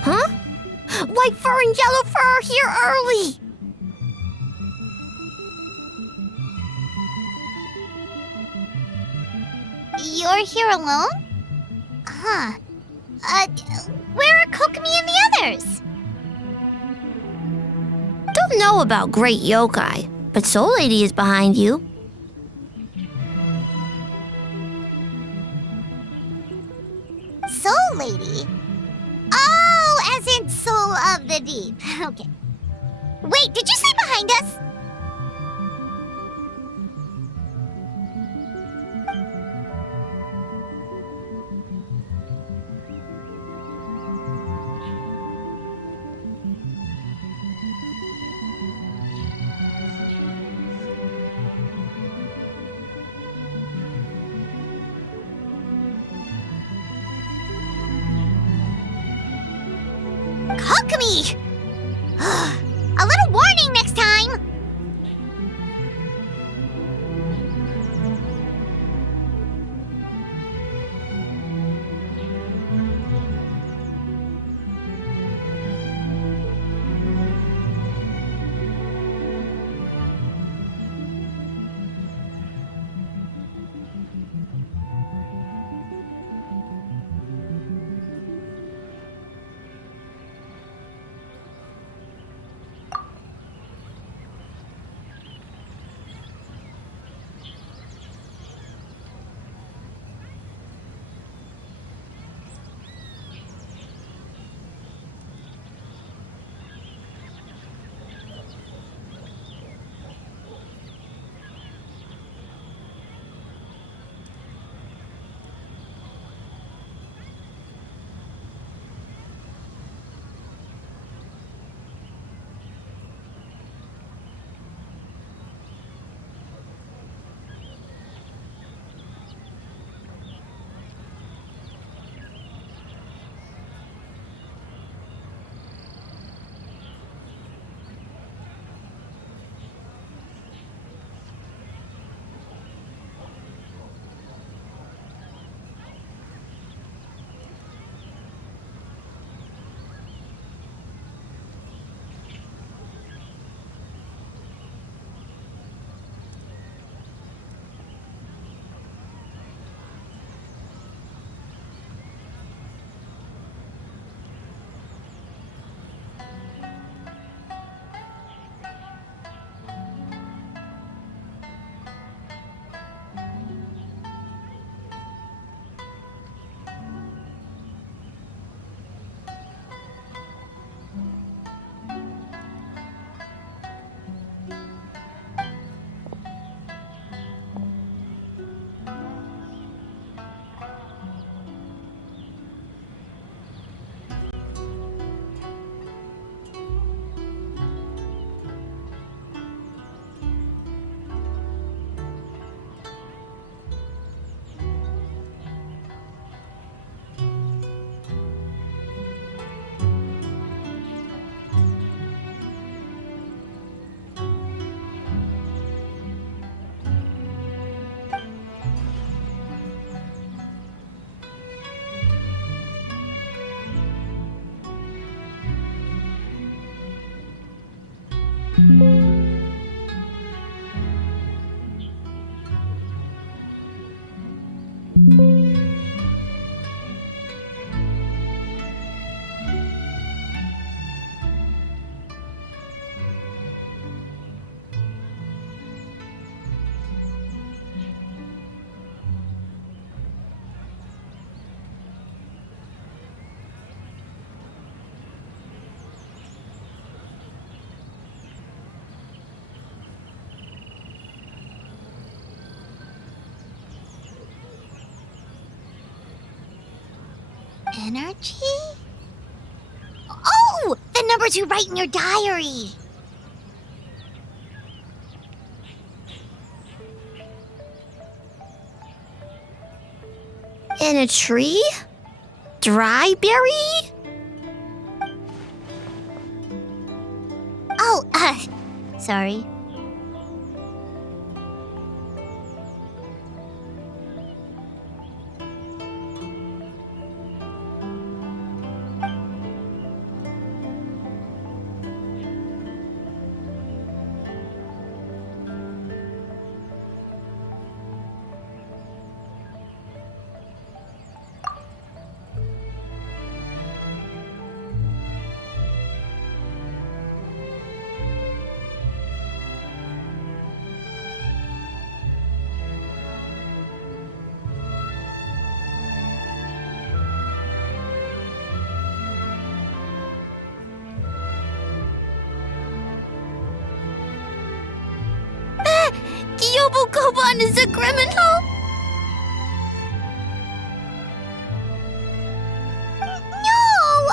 Huh? White fur and yellow fur are here early! You're here alone? Huh. Where are Kokomi and the others? Don't know about Great Yokai, but Soul Lady is behind you. Soul Lady? Oh, as in Soul of the Deep. Okay. Wait, did you say behind us? Kokomi! A little warning next time! Oh, the numbers you write in your diary. In a tree? Dry berry? Oh, sorry. Yobukoban is a criminal? No,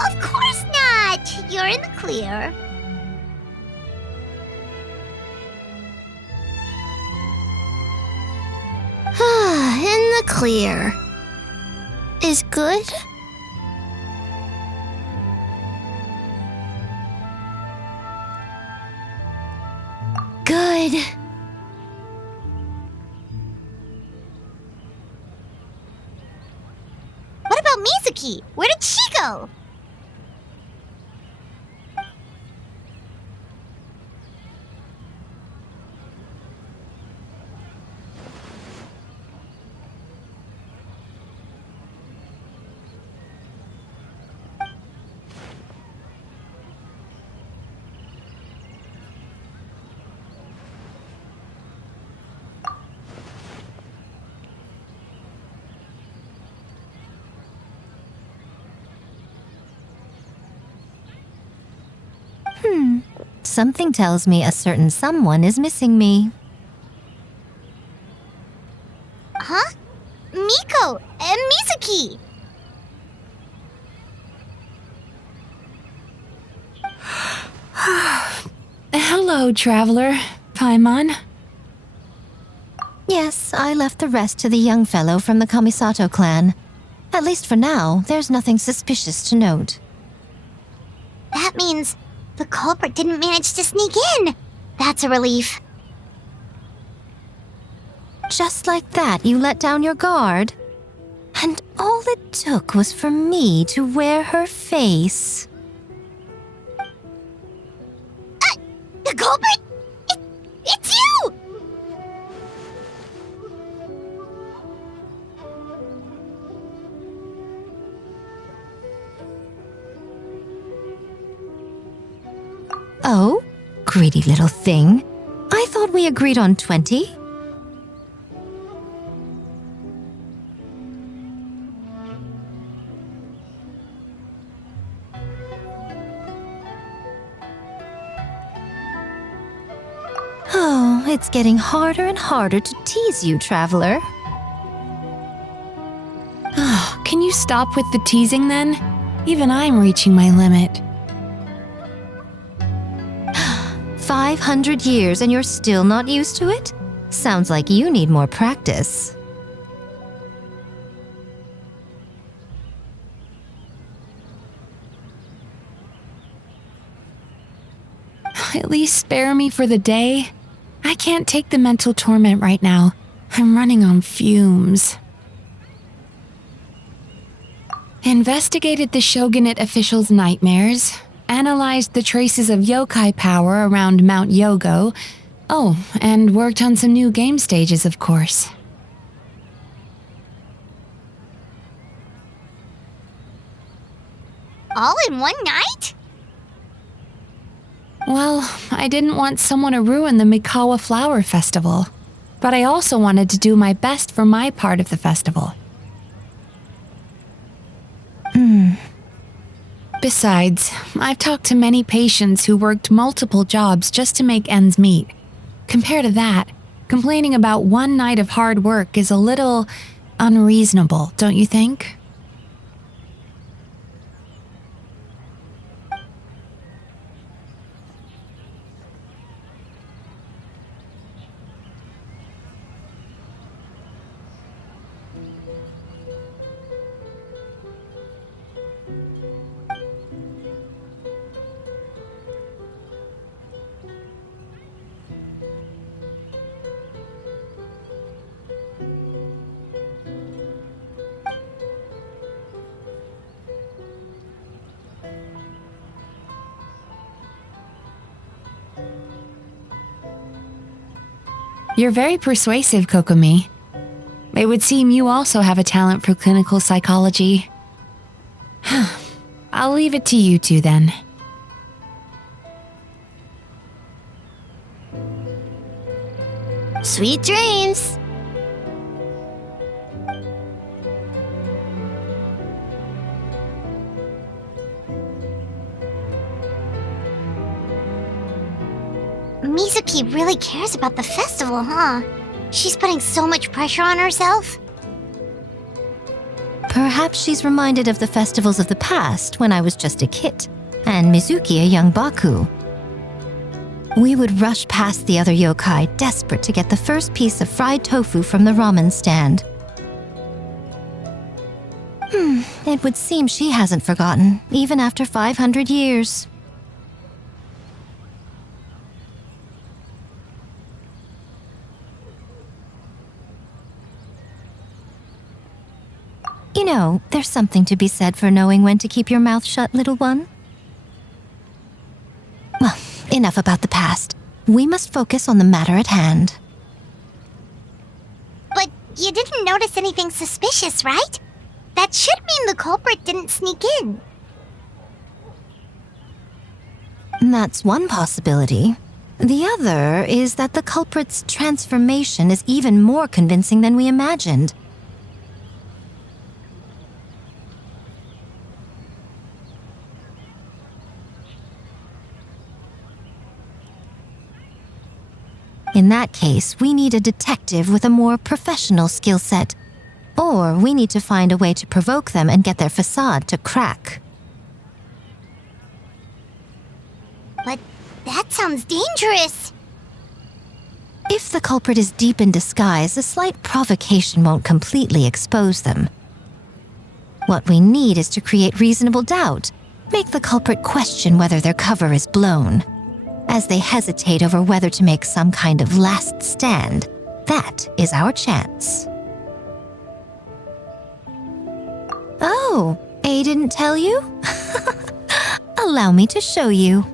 of course not. You're in the clear. In the clear. Is good? Good. What about Mizuki? Where did she go? Something tells me a certain someone is missing me. Huh? Miko and Mizuki. Hello, traveler. Paimon. Yes, I left the rest to the young fellow from the Kamisato clan. At least for now, there's nothing suspicious to note. That means the culprit didn't manage to sneak in. That's a relief. Just like that, you let down your guard? And all it took was for me to wear her face. The culprit? It's you! Oh? Greedy little thing. I thought we agreed on 20. Oh, it's getting harder and harder to tease you, traveler. Oh, can you stop with the teasing then? Even I'm reaching my limit. 500 years and you're still not used to it? Sounds like you need more practice. At least spare me for the day. I can't take the mental torment right now. I'm running on fumes. Investigated the shogunate officials' nightmares. Analyzed the traces of yokai power around Mount Yogo. Oh, and worked on some new game stages, of course. All in one night? Well, I didn't want someone to ruin the Mikawa Flower Festival. But I also wanted to do my best for my part of the festival. Besides, I've talked to many patients who worked multiple jobs just to make ends meet. Compared to that, complaining about one night of hard work is a little unreasonable, don't you think? You're very persuasive, Kokomi. It would seem you also have a talent for clinical psychology. I'll leave it to you two then. Sweet dreams! Mizuki really cares about the festival, huh? She's putting so much pressure on herself. Perhaps she's reminded of the festivals of the past when I was just a kid, and Mizuki a young Baku. We would rush past the other yokai, desperate to get the first piece of fried tofu from the ramen stand. It would seem she hasn't forgotten, even after 500 years. You know, there's something to be said for knowing when to keep your mouth shut, little one. Well, enough about the past. We must focus on the matter at hand. But you didn't notice anything suspicious, right? That should mean the culprit didn't sneak in. That's one possibility. The other is that the culprit's transformation is even more convincing than we imagined. In that case, we need a detective with a more professional skill set. Or we need to find a way to provoke them and get their facade to crack. But that sounds dangerous. If the culprit is deep in disguise, a slight provocation won't completely expose them. What we need is to create reasonable doubt, make the culprit question whether their cover is blown. As they hesitate over whether to make some kind of last stand, that is our chance. Oh, A didn't tell you? Allow me to show you.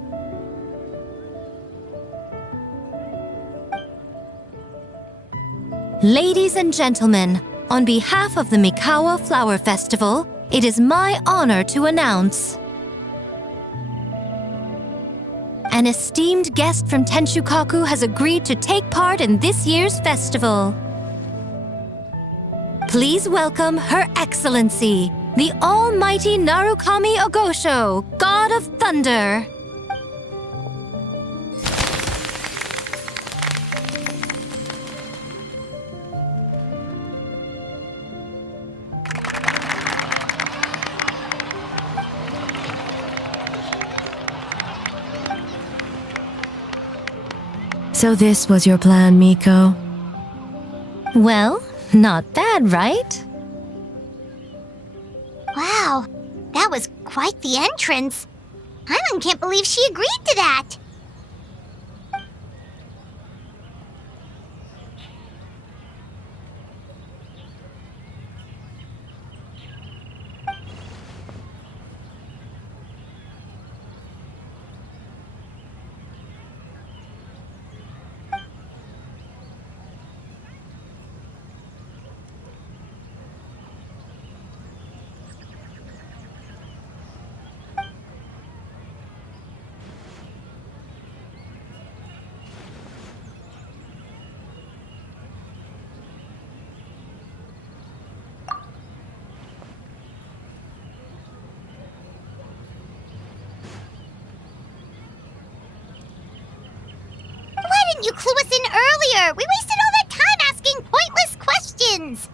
Ladies and gentlemen, on behalf of the Mikawa Flower Festival, it is my honor to announce an esteemed guest from Tenshukaku has agreed to take part in this year's festival. Please welcome Her Excellency, the Almighty Narukami Ogosho, God of Thunder. So this was your plan, Miko? Well, not bad, right? Wow, that was quite the entrance. Hyman can't believe she agreed to that. Why didn't you clue us in earlier? We wasted all that time asking pointless questions.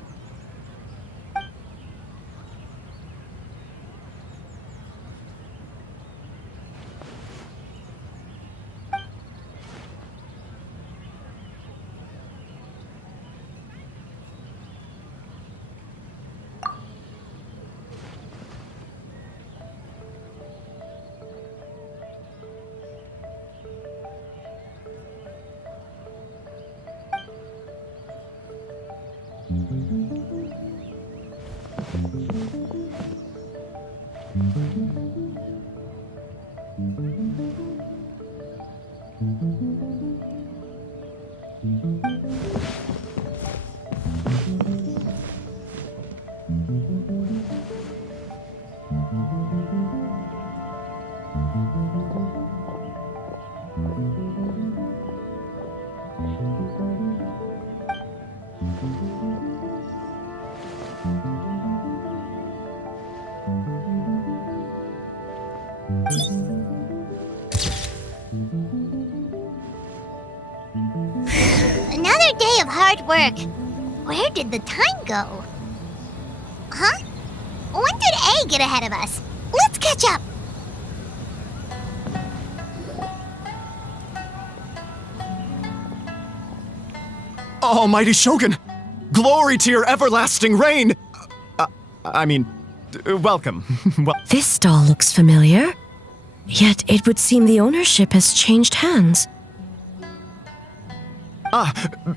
day of hard work. Where did the time go? Huh? When did A get ahead of us? Let's catch up. Almighty Shogun! Glory to your everlasting reign! Welcome. This stall looks familiar. Yet it would seem the ownership has changed hands.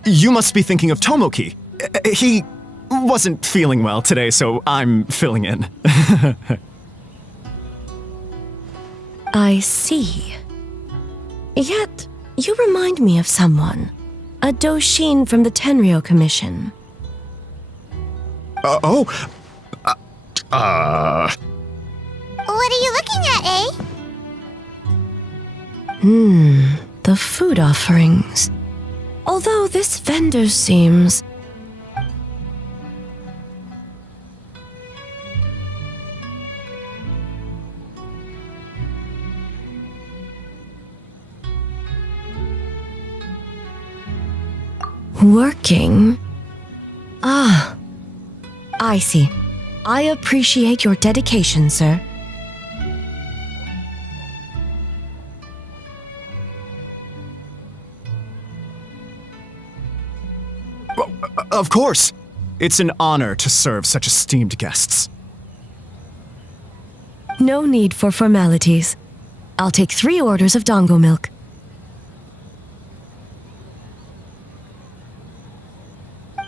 You must be thinking of Tomoki. He wasn't feeling well today, so I'm filling in. I see. Yet, you remind me of someone. A Doshin from the Tenryo Commission. What What are you looking at, A? The food offerings. Although this vendor seems... working? Ah, I see. I appreciate your dedication, sir. Of course! It's an honor to serve such esteemed guests. No need for formalities. I'll take 3 orders of dango milk.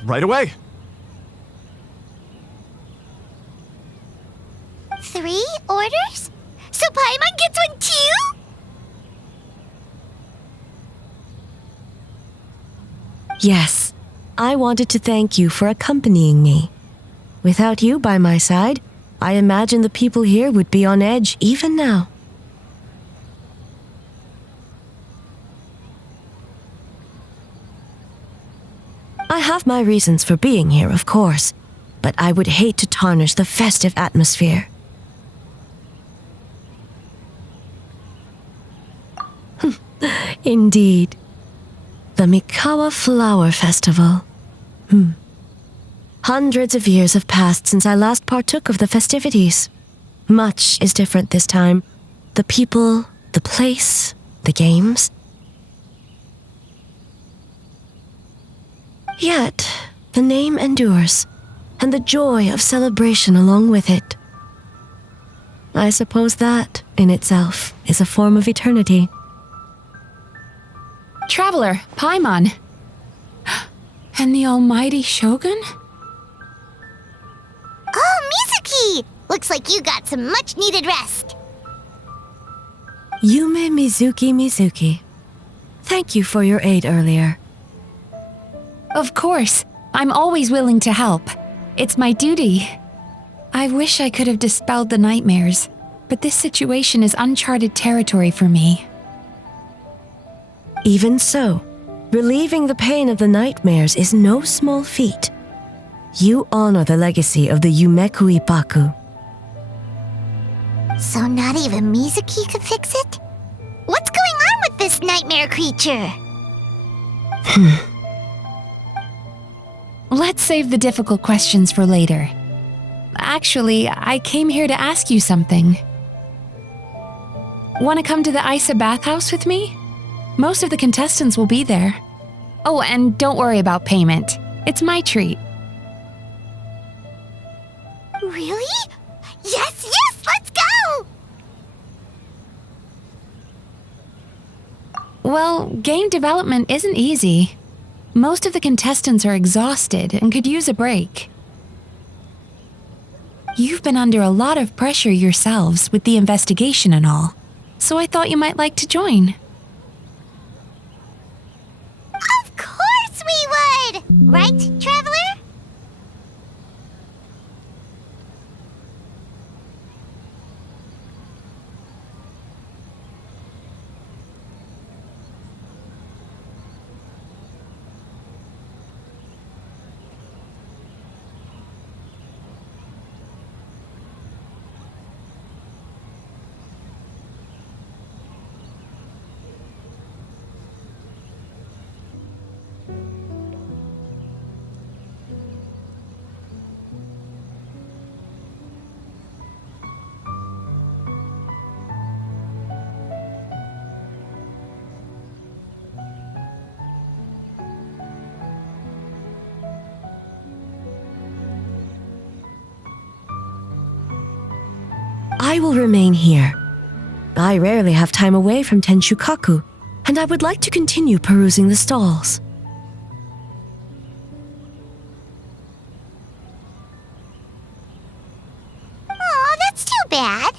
Right away! 3 orders? So Paimon gets one too? Yes, I wanted to thank you for accompanying me. Without you by my side, I imagine the people here would be on edge even now. I have my reasons for being here, of course, but I would hate to tarnish the festive atmosphere. Indeed. The Mikawa Flower Festival. Hundreds of years have passed since I last partook of the festivities. Much is different this time. The people, the place, the games. Yet, the name endures, and the joy of celebration along with it. I suppose that, in itself, is a form of eternity. Traveler, Paimon. And the almighty Shogun? Oh, Mizuki! Looks like you got some much-needed rest. Yume Mizuki. Thank you for your aid earlier. Of course. I'm always willing to help. It's my duty. I wish I could have dispelled the nightmares, but this situation is uncharted territory for me. Even so, relieving the pain of the nightmares is no small feat. You honor the legacy of the Yumeku Ippaku. So not even Mizuki could fix it? What's going on with this nightmare creature? Let's save the difficult questions for later. Actually, I came here to ask you something. Want to come to the Isa bathhouse with me? Most of the contestants will be there. Oh, and don't worry about payment. It's my treat. Really? Yes, let's go! Well, game development isn't easy. Most of the contestants are exhausted and could use a break. You've been under a lot of pressure yourselves with the investigation and all, so I thought you might like to join. Of course we would! Right, Traveler? I will remain here. I rarely have time away from Tenshukaku, and I would like to continue perusing the stalls. Oh, that's too bad.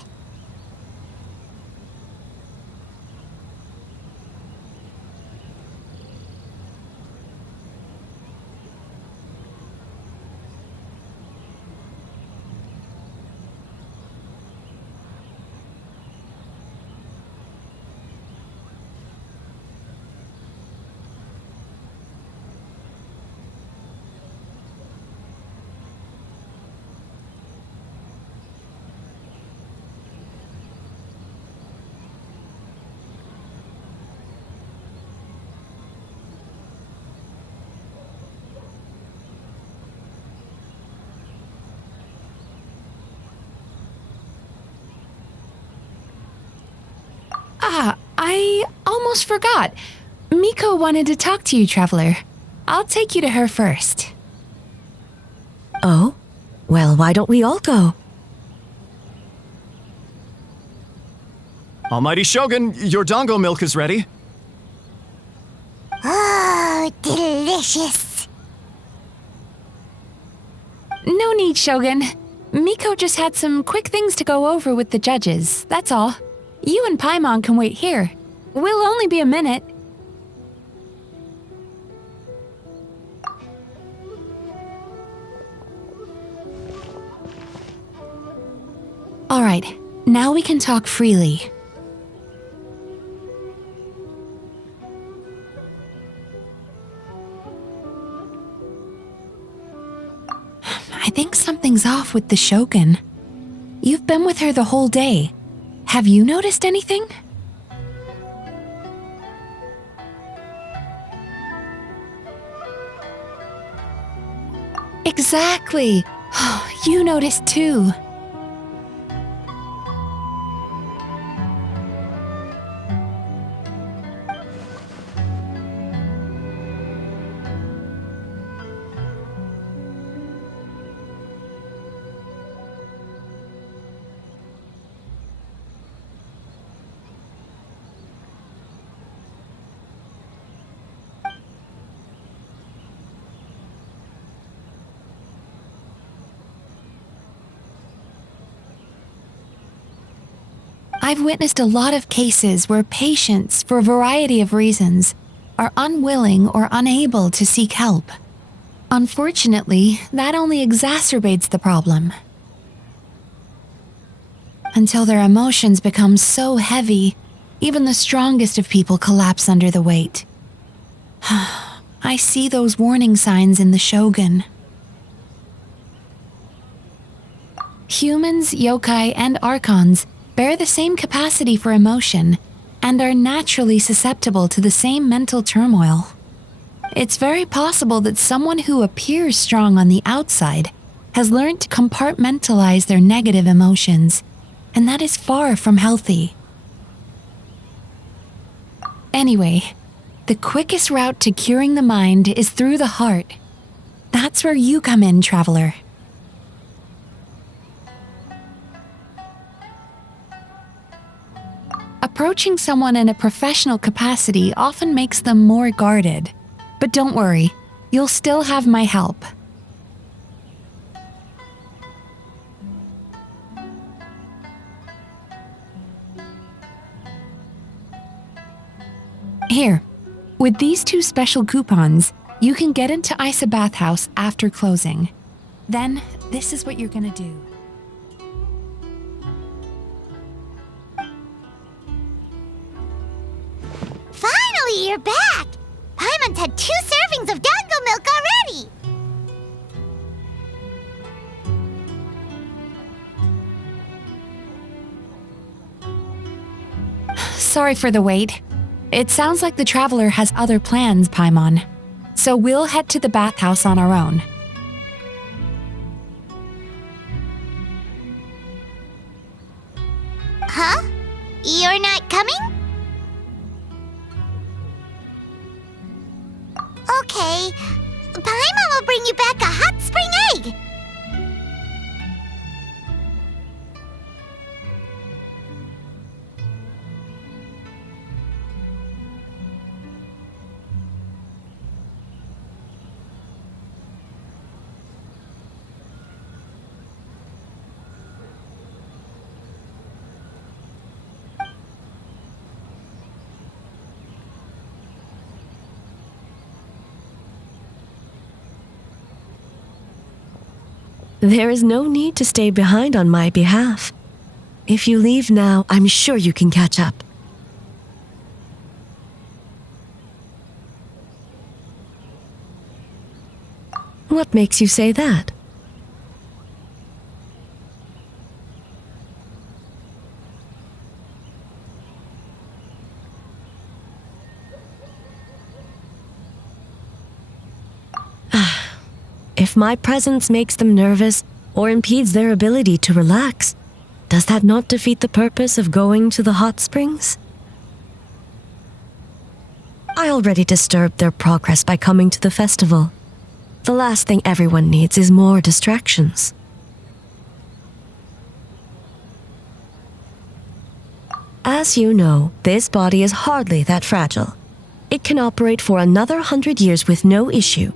Ah, I almost forgot. Miko wanted to talk to you, Traveler. I'll take you to her first. Oh? Well, why don't we all go? Almighty Shogun, your dango milk is ready. Oh, delicious. No need, Shogun. Miko just had some quick things to go over with the judges, that's all. You and Paimon can wait here. We'll only be a minute. All right, now we can talk freely. I think something's off with the Shogun. You've been with her the whole day. Have you noticed anything? Exactly. You noticed too. I've witnessed a lot of cases where patients, for a variety of reasons, are unwilling or unable to seek help. Unfortunately, that only exacerbates the problem. Until their emotions become so heavy, even the strongest of people collapse under the weight. I see those warning signs in the Shogun. Humans, yokai, and archons bear the same capacity for emotion and are naturally susceptible to the same mental turmoil. It's very possible that someone who appears strong on the outside has learned to compartmentalize their negative emotions, and that is far from healthy. Anyway, the quickest route to curing the mind is through the heart. That's where you come in, Traveler. Approaching someone in a professional capacity often makes them more guarded. But don't worry, you'll still have my help. Here, with these 2 special coupons, you can get into Isa Bathhouse after closing. Then, this is what you're gonna do. Finally, you're back! Paimon's had 2 servings of dango milk already! Sorry for the wait. It sounds like the Traveler has other plans, Paimon. So we'll head to the bathhouse on our own. Huh? You're not coming? Okay. Paimon will bring you back a hot spring egg! There is no need to stay behind on my behalf. If you leave now, I'm sure you can catch up. What makes you say that? If my presence makes them nervous or impedes their ability to relax, does that not defeat the purpose of going to the hot springs? I already disturbed their progress by coming to the festival. The last thing everyone needs is more distractions. As you know, this body is hardly that fragile. It can operate for another 100 years with no issue.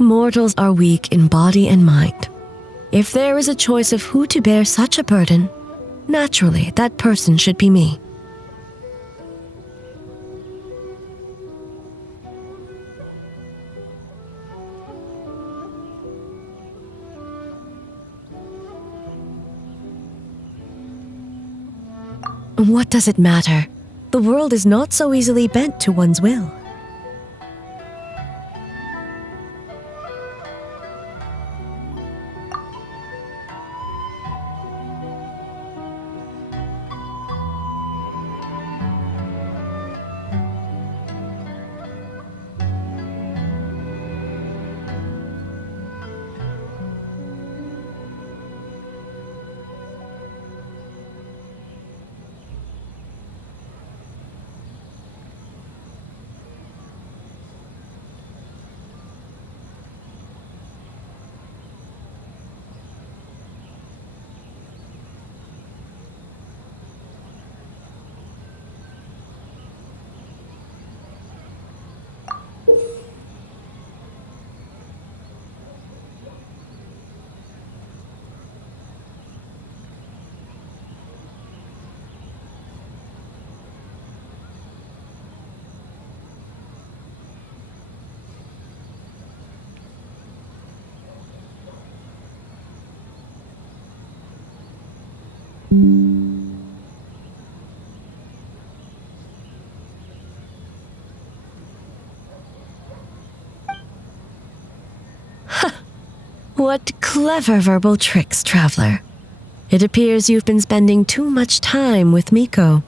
Mortals are weak in body and mind. If there is a choice of who to bear such a burden, naturally that person should be me. What does it matter? The world is not so easily bent to one's will. What clever verbal tricks, traveler. It appears you've been spending too much time with Miko.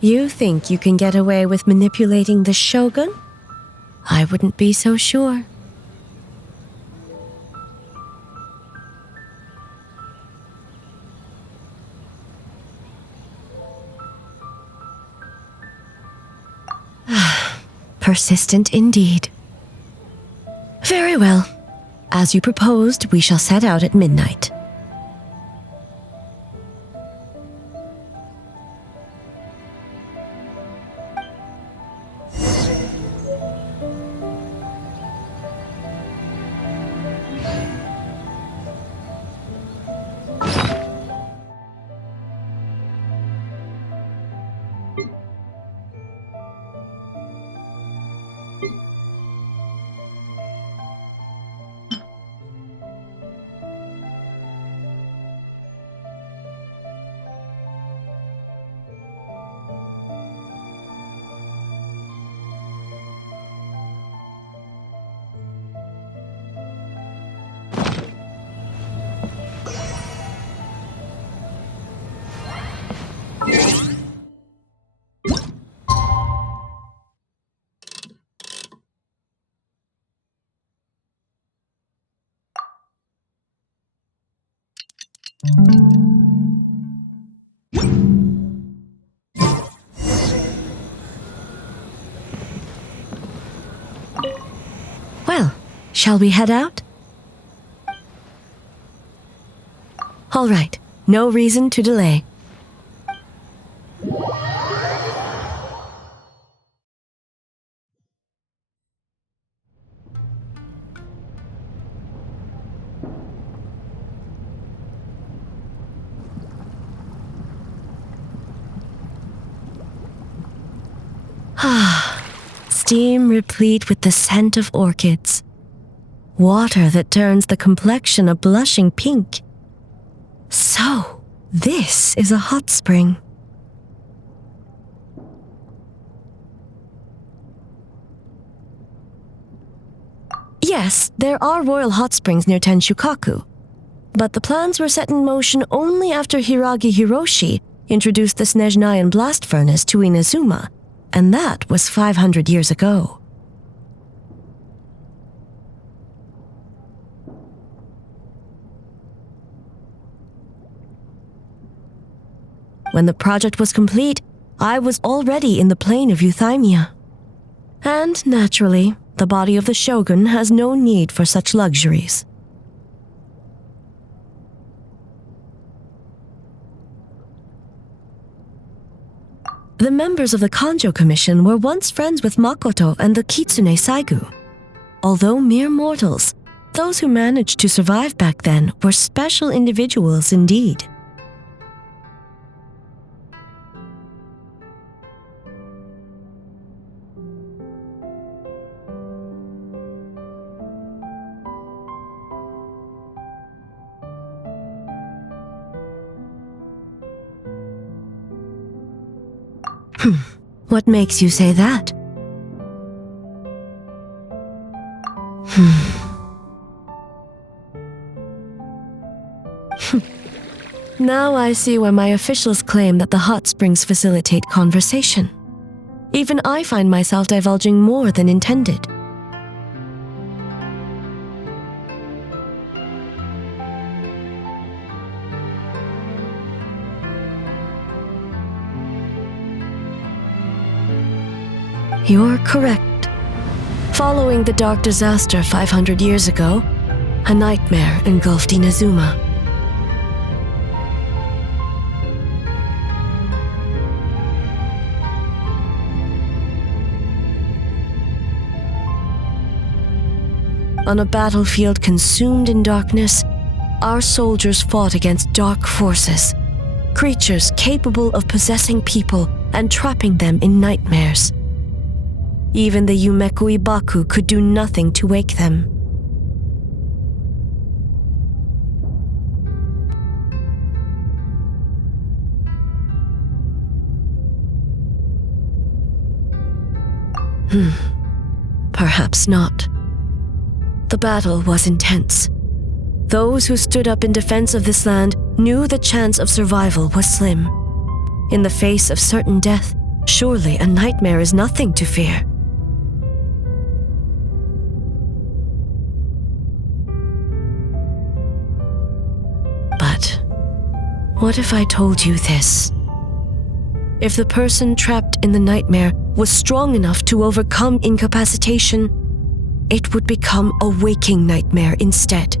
You think you can get away with manipulating the Shogun? I wouldn't be so sure. Persistent indeed. Very well. As you proposed, we shall set out at midnight. Well, shall we head out? All right, No reason to delay. Steam replete with the scent of orchids. Water that turns the complexion a blushing pink. So, this is a hot spring. Yes, there are royal hot springs near Tenshukaku, but the plans were set in motion only after Hiragi Hiroshi introduced the Snezhnayan blast furnace to Inazuma, and that was 500 years ago. When the project was complete, I was already in the plain of Euthymia. And naturally, the body of the shogun has no need for such luxuries. The members of the Kanjo Commission were once friends with Makoto and the Kitsune Saigu. Although mere mortals, those who managed to survive back then were special individuals indeed. What makes you say that? Now I see why my officials claim that the hot springs facilitate conversation. Even I find myself divulging more than intended. You're correct. Following the dark disaster 500 years ago, a nightmare engulfed Inazuma. On a battlefield consumed in darkness, our soldiers fought against dark forces, creatures capable of possessing people and trapping them in nightmares. Even the Yumeku Ibaku could do nothing to wake them. Perhaps not. The battle was intense. Those who stood up in defense of this land knew the chance of survival was slim. In the face of certain death, surely a nightmare is nothing to fear. But what if I told you this? If the person trapped in the nightmare was strong enough to overcome incapacitation, it would become a waking nightmare instead.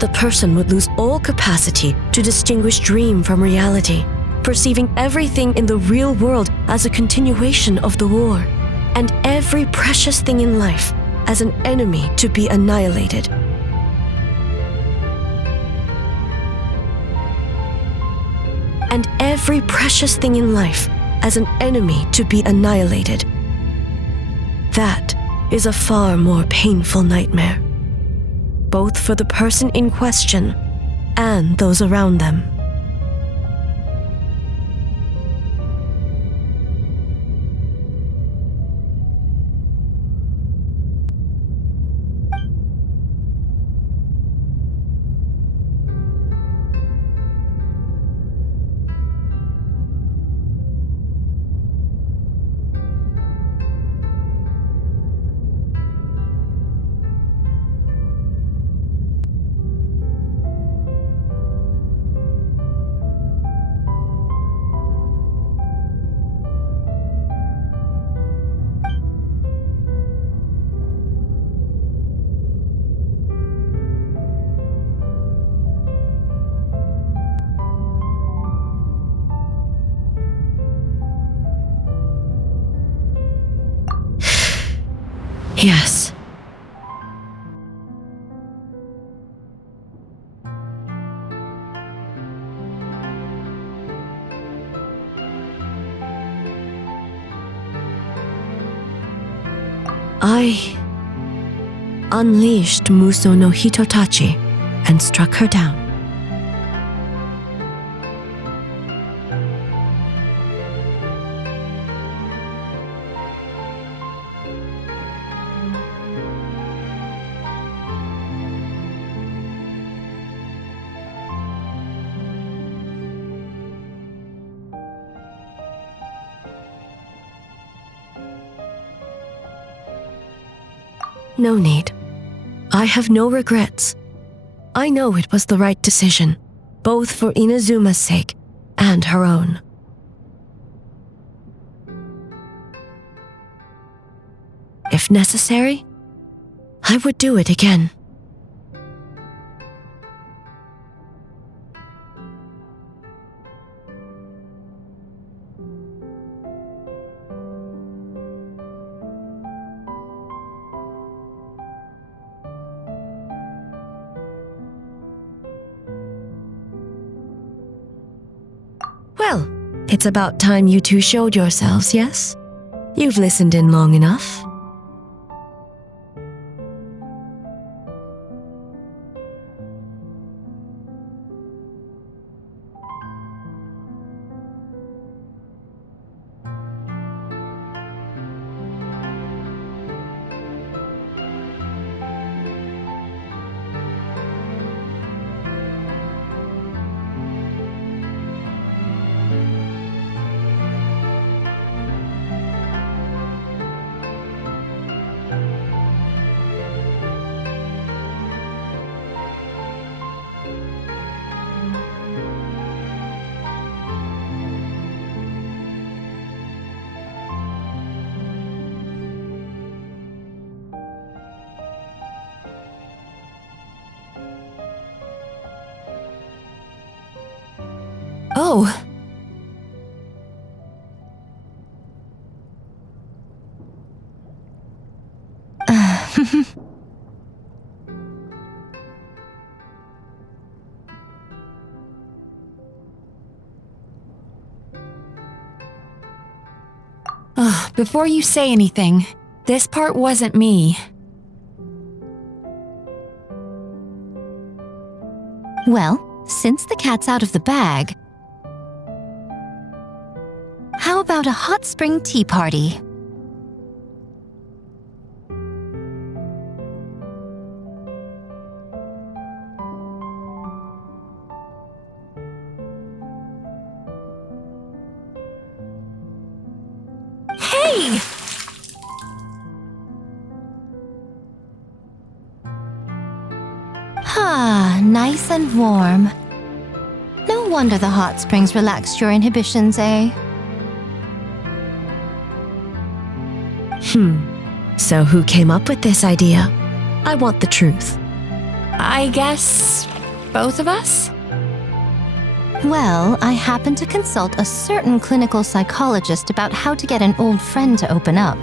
The person would lose all capacity to distinguish dream from reality, perceiving everything in the real world as a continuation of the war, and every precious thing in life as an enemy to be annihilated. And every precious thing in life as an enemy to be annihilated. That is a far more painful nightmare, both for the person in question and those around them. Yes. I unleashed Muso no Hitotachi and struck her down. No need. I have no regrets. I know it was the right decision, both for Inazuma's sake and her own. If necessary, I would do it again. Well, it's about time you two showed yourselves, yes? You've listened in long enough. Oh. Before you say anything, this part wasn't me. Well, since the cat's out of the bag, how about a hot spring tea party? Hey! Ah, nice and warm. No wonder the hot springs relaxed your inhibitions, eh? So who came up with this idea? I want the truth. I guess both of us? Well, I happened to consult a certain clinical psychologist about how to get an old friend to open up.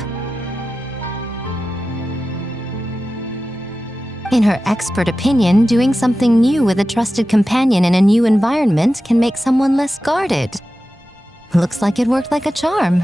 In her expert opinion, doing something new with a trusted companion in a new environment can make someone less guarded. Looks like it worked like a charm.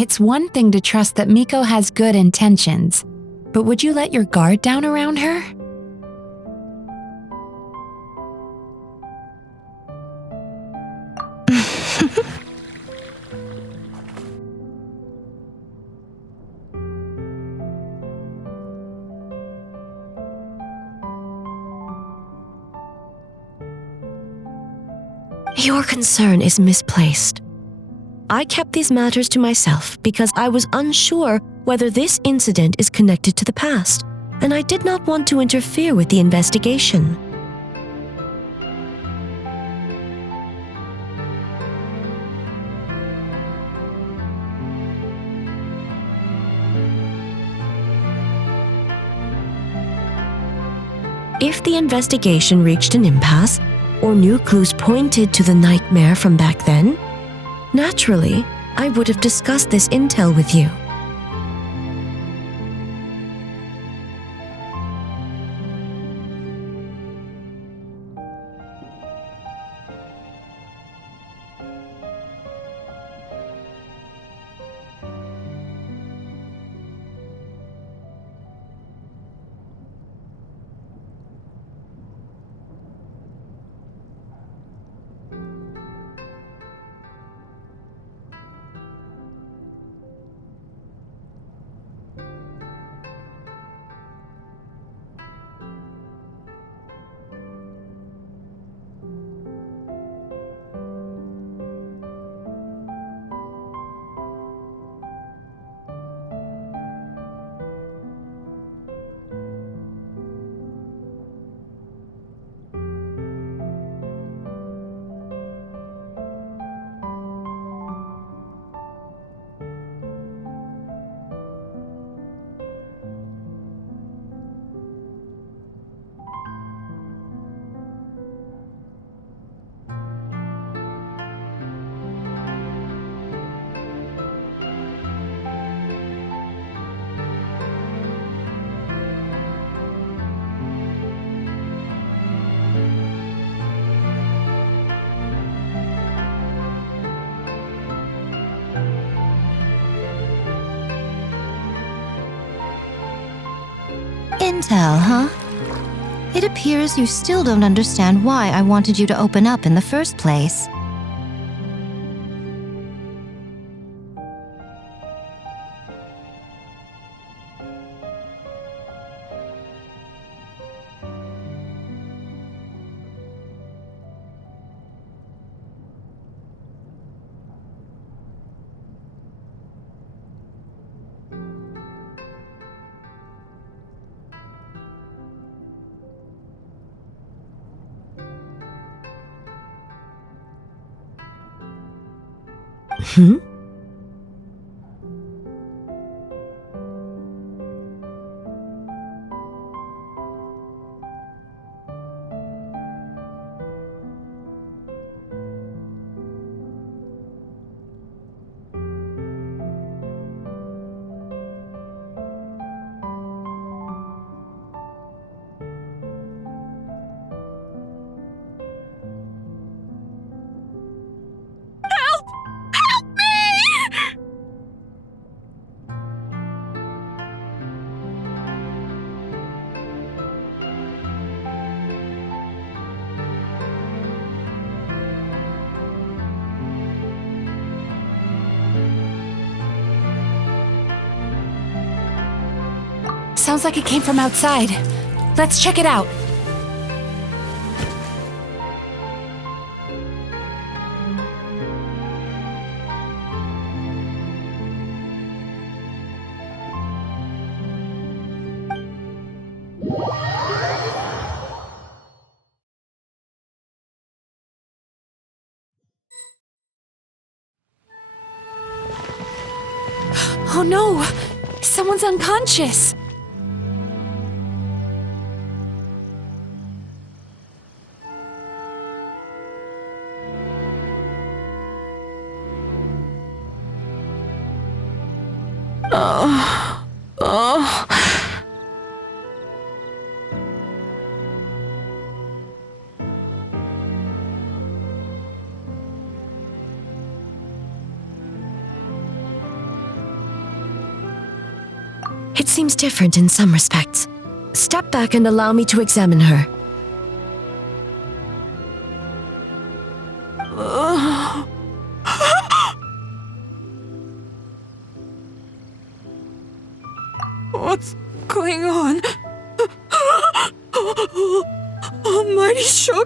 It's one thing to trust that Miko has good intentions, but would you let your guard down around her? Your concern is misplaced. I kept these matters to myself because I was unsure whether this incident is connected to the past, and I did not want to interfere with the investigation. If the investigation reached an impasse, or new clues pointed to the nightmare from back then, naturally, I would have discussed this intel with you. Intel, huh? It appears you still don't understand why I wanted you to open up in the first place. Hmm? Sounds like it came from outside. Let's check it out. Oh no! Someone's unconscious! It seems different in some respects. Step back and allow me to examine her. What's going on? Almighty Shogun?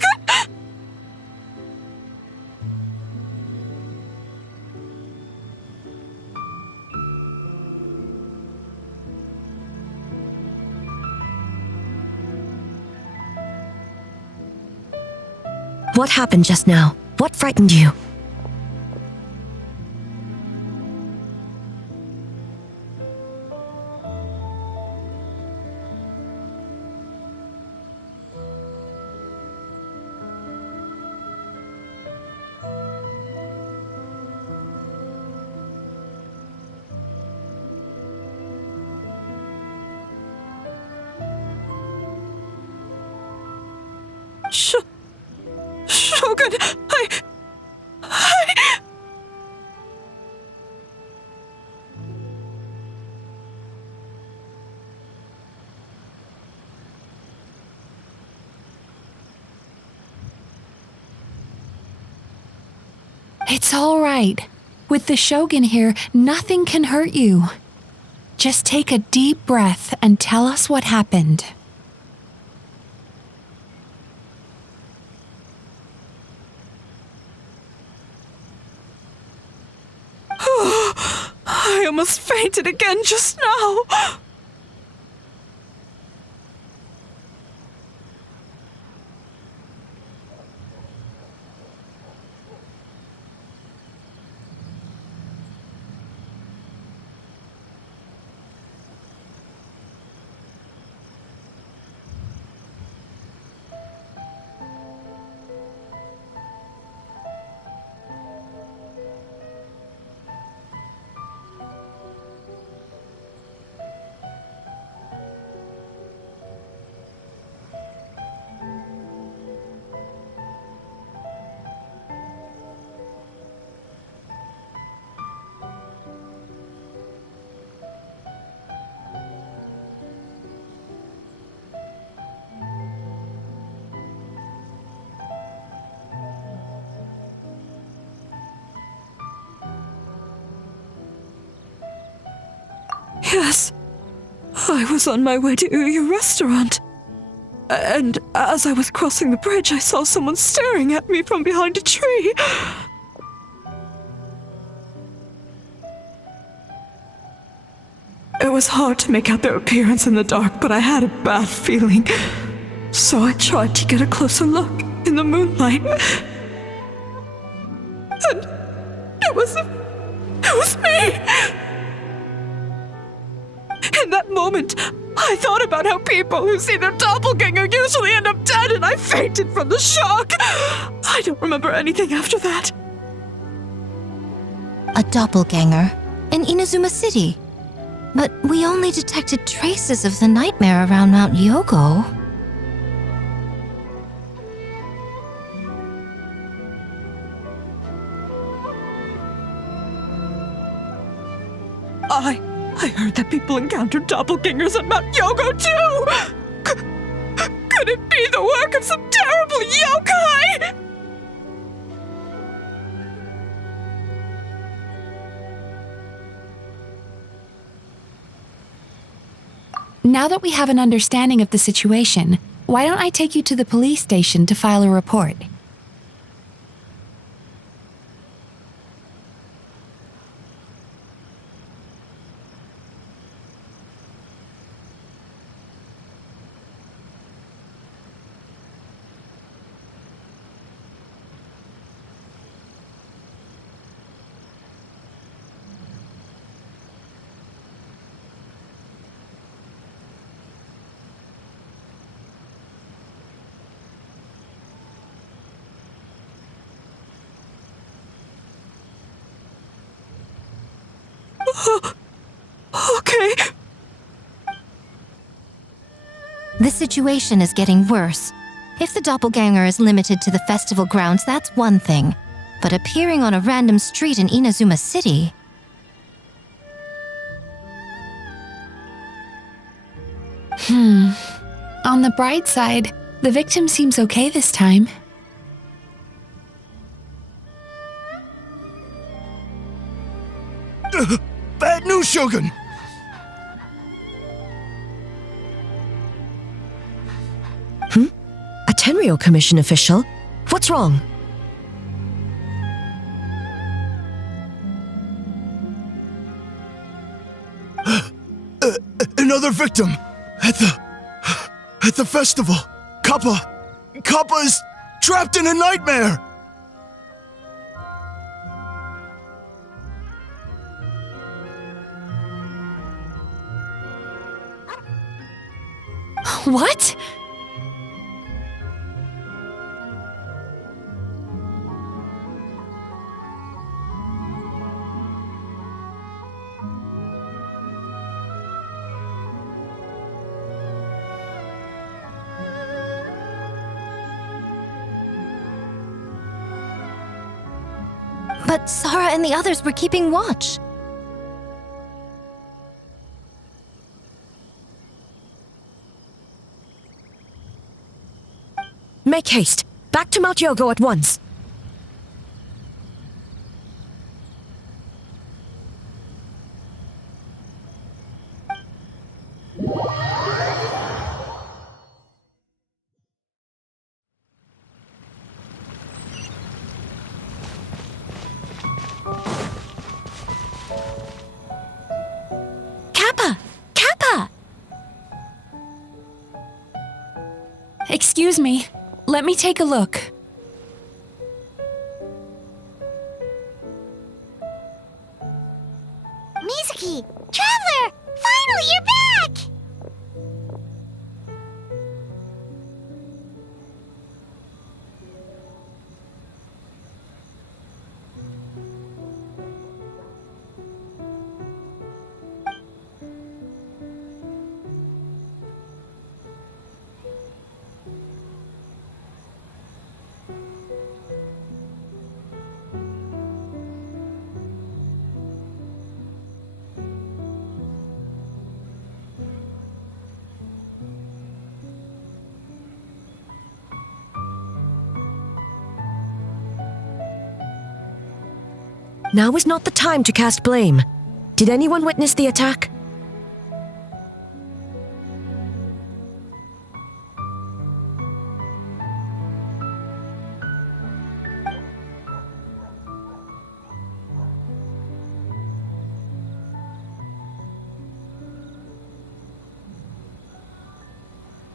What happened just now? What frightened you? Shogun, It's all right. With the Shogun here, nothing can hurt you. Just take a deep breath and tell us what happened. I almost fainted again just now. Yes, I was on my way to your restaurant. And as I was crossing the bridge, I saw someone staring at me from behind a tree. It was hard to make out their appearance in the dark, but I had a bad feeling. So I tried to get a closer look in the moonlight. And it was me! In that moment, I thought about how people who see their doppelganger usually end up dead, and I fainted from the shock. I don't remember anything after that. A doppelganger in Inazuma City. But we only detected traces of the nightmare around Mount Yogo. I heard that people encountered doppelgangers at Mount Yogo too! Could it be the work of some terrible yokai? Now that we have an understanding of the situation, why don't I take you to the police station to file a report? Okay. The situation is getting worse. If the doppelganger is limited to the festival grounds, that's one thing. But appearing on a random street in Inazuma City... On the bright side, the victim seems okay this time. Bad news, Shogun! A Tenryo Commission official? What's wrong? Another victim! At the festival! Kappa is trapped in a nightmare! What? But Sara and the others were keeping watch. Make haste. Back to Mount Yogo at once. Kappa! Kappa! Excuse me. Let me take a look. Mizuki! Traveler! Finally, you're back! Now is not the time to cast blame. Did anyone witness the attack?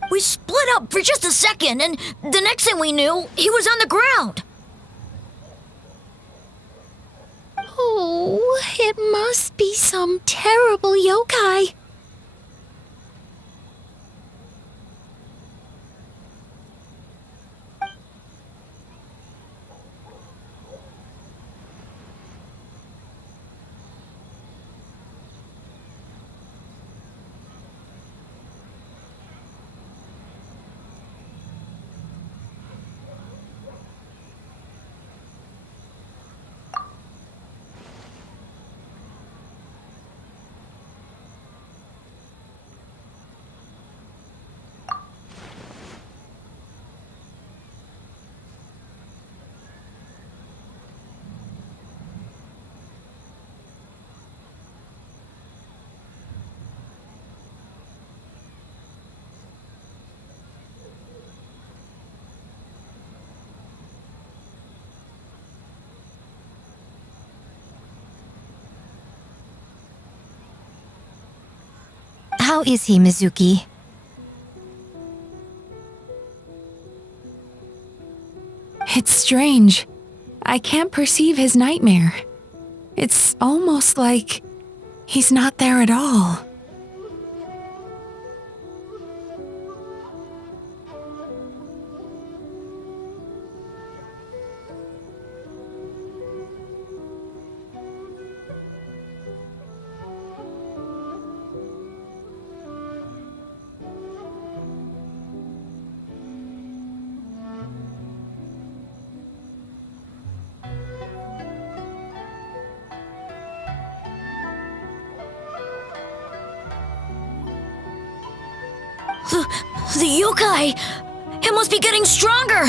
We split up for just a second, and the next thing we knew, he was on the ground. Oh, it must be some terrible yokai. How is he, Mizuki? It's strange. I can't perceive his nightmare. It's almost like he's not there at all. The yokai! It must be getting stronger!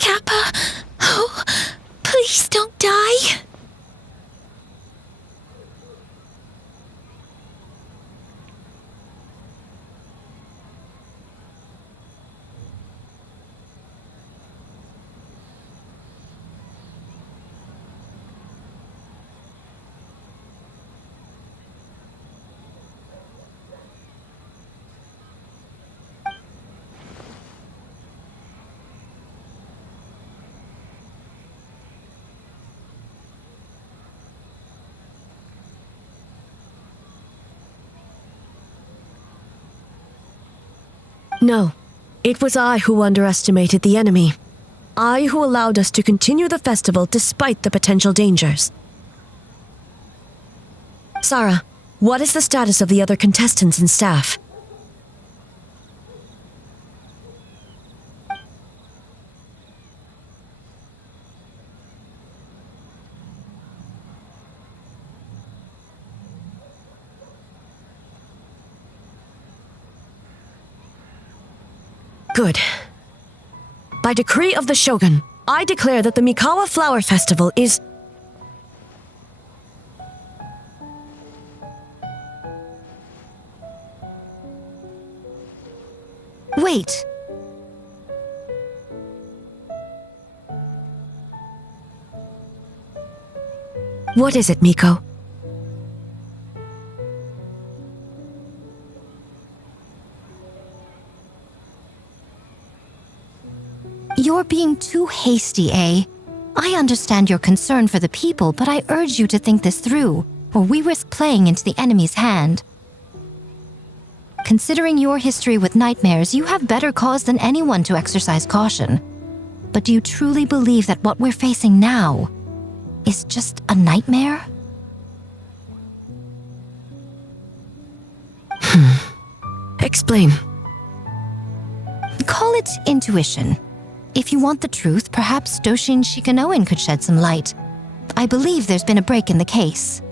Kappa? Oh, please don't die. No, it was I who underestimated the enemy. I who allowed us to continue the festival despite the potential dangers. Sarah, what is the status of the other contestants and staff? Good. By decree of the Shogun, I declare that the Mikawa Flower Festival is... Wait. What is it, Miko? You're being too hasty, eh? I understand your concern for the people, but I urge you to think this through, or we risk playing into the enemy's hand. Considering your history with nightmares, you have better cause than anyone to exercise caution. But do you truly believe that what we're facing now is just a nightmare? Explain. Call it intuition. If you want the truth, perhaps Doshin Shikanoin could shed some light. I believe there's been a break in the case.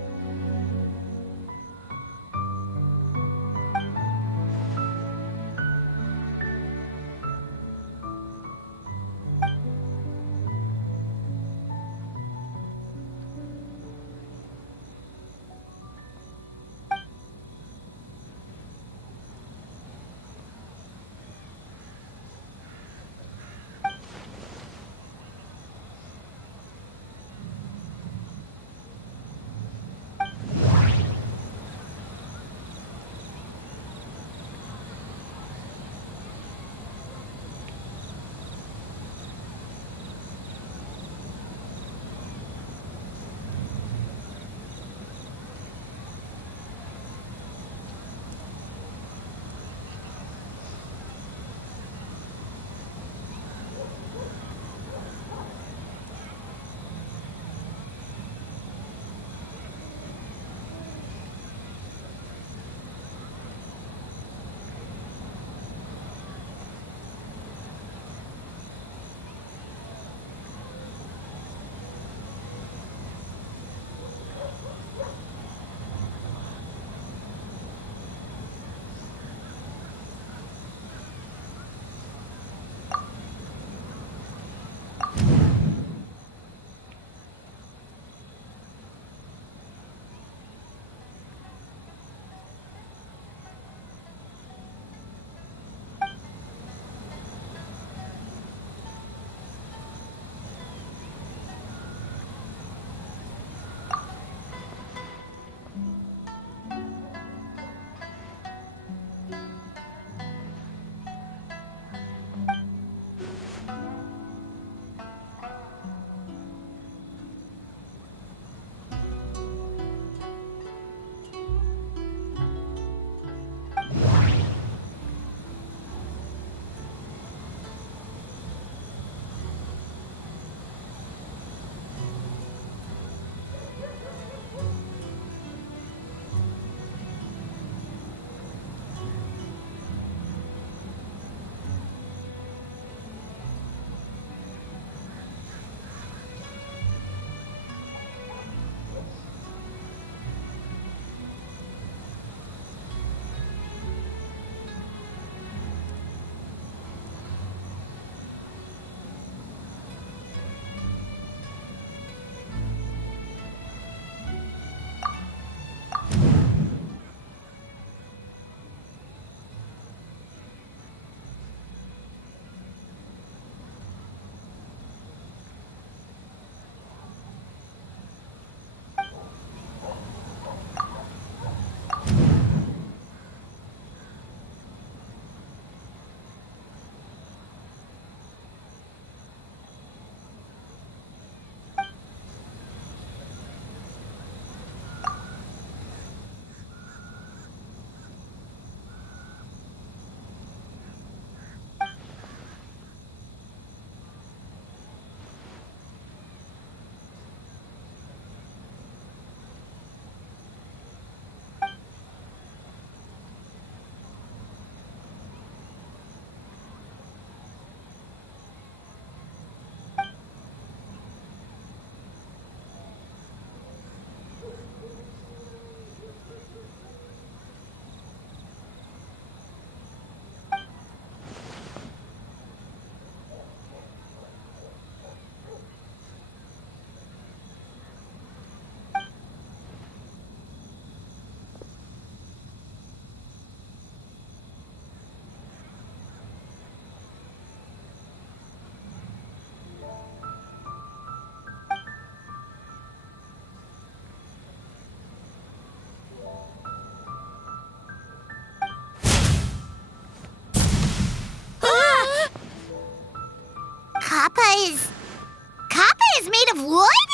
Kappa is made of wood?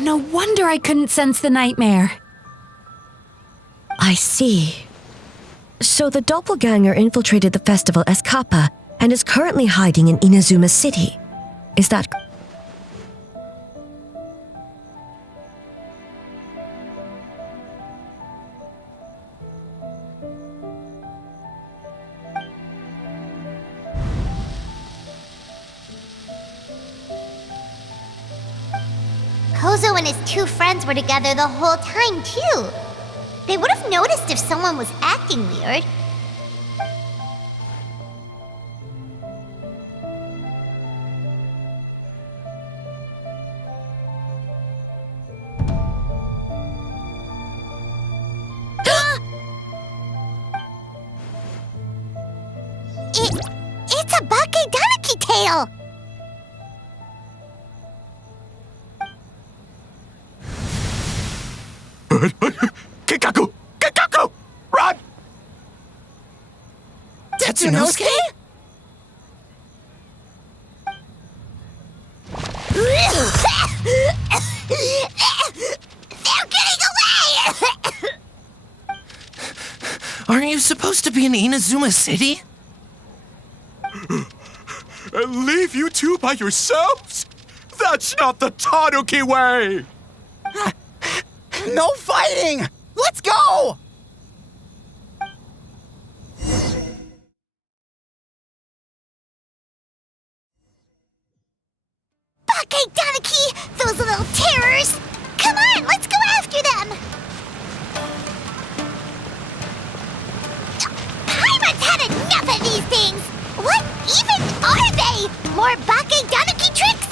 No wonder I couldn't sense the nightmare. I see. So the doppelganger infiltrated the festival as Kappa and is currently hiding in Inazuma City. Is that... Kozo and his two friends were together the whole time, too. They would have noticed if someone was acting weird. It's a Bakedaniki tail! Kikaku! Kikaku! Run! Tetsunosuke? They're getting away! Aren't you supposed to be in Inazuma City? And leave you two by yourselves? That's not the Tanuki way! No fighting! Let's go! Bakedaniki! Those little terrors! Come on, let's go after them! Paimon's had enough of these things! What even are they? More Bakedaniki tricks?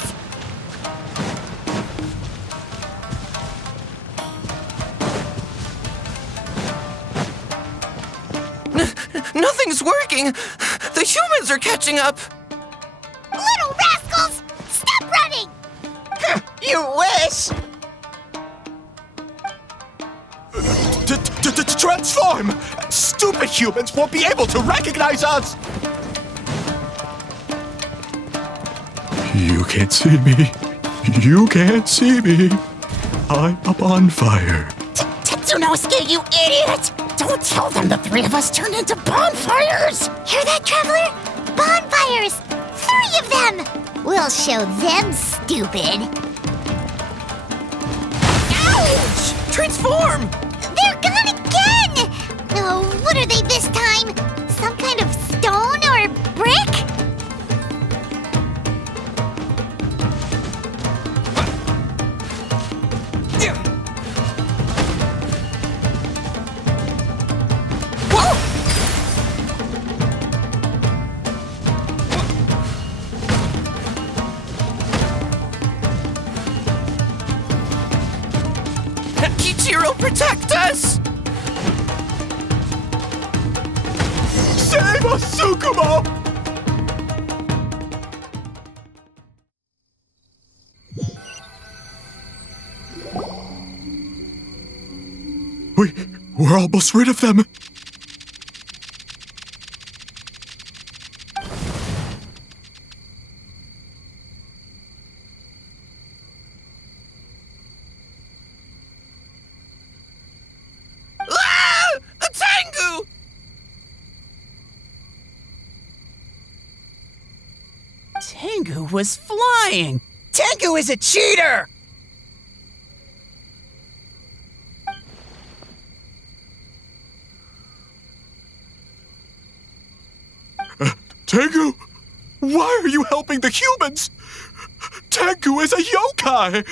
Nothing's working! The humans are catching up! Little rascals! Stop running! You wish! Transform! Stupid humans won't be able to recognize us! You can't see me. You can't see me. I'm a bonfire. Tetsunosuke, you idiot! Don't tell them the three of us turned into bonfires! Hear that, Traveler? Bonfires! 3 of them! We'll show them, stupid. Ouch! Transform! They're gone again! Oh, what are they this time? Some kind of stone or brick? Kichiro, protect us! Save us, Tsukumo! We're almost rid of them. Ah! A Tengu! Tengu was flying! Tengu is a cheater! Tengu, why are you helping the humans? Tengu is a yokai!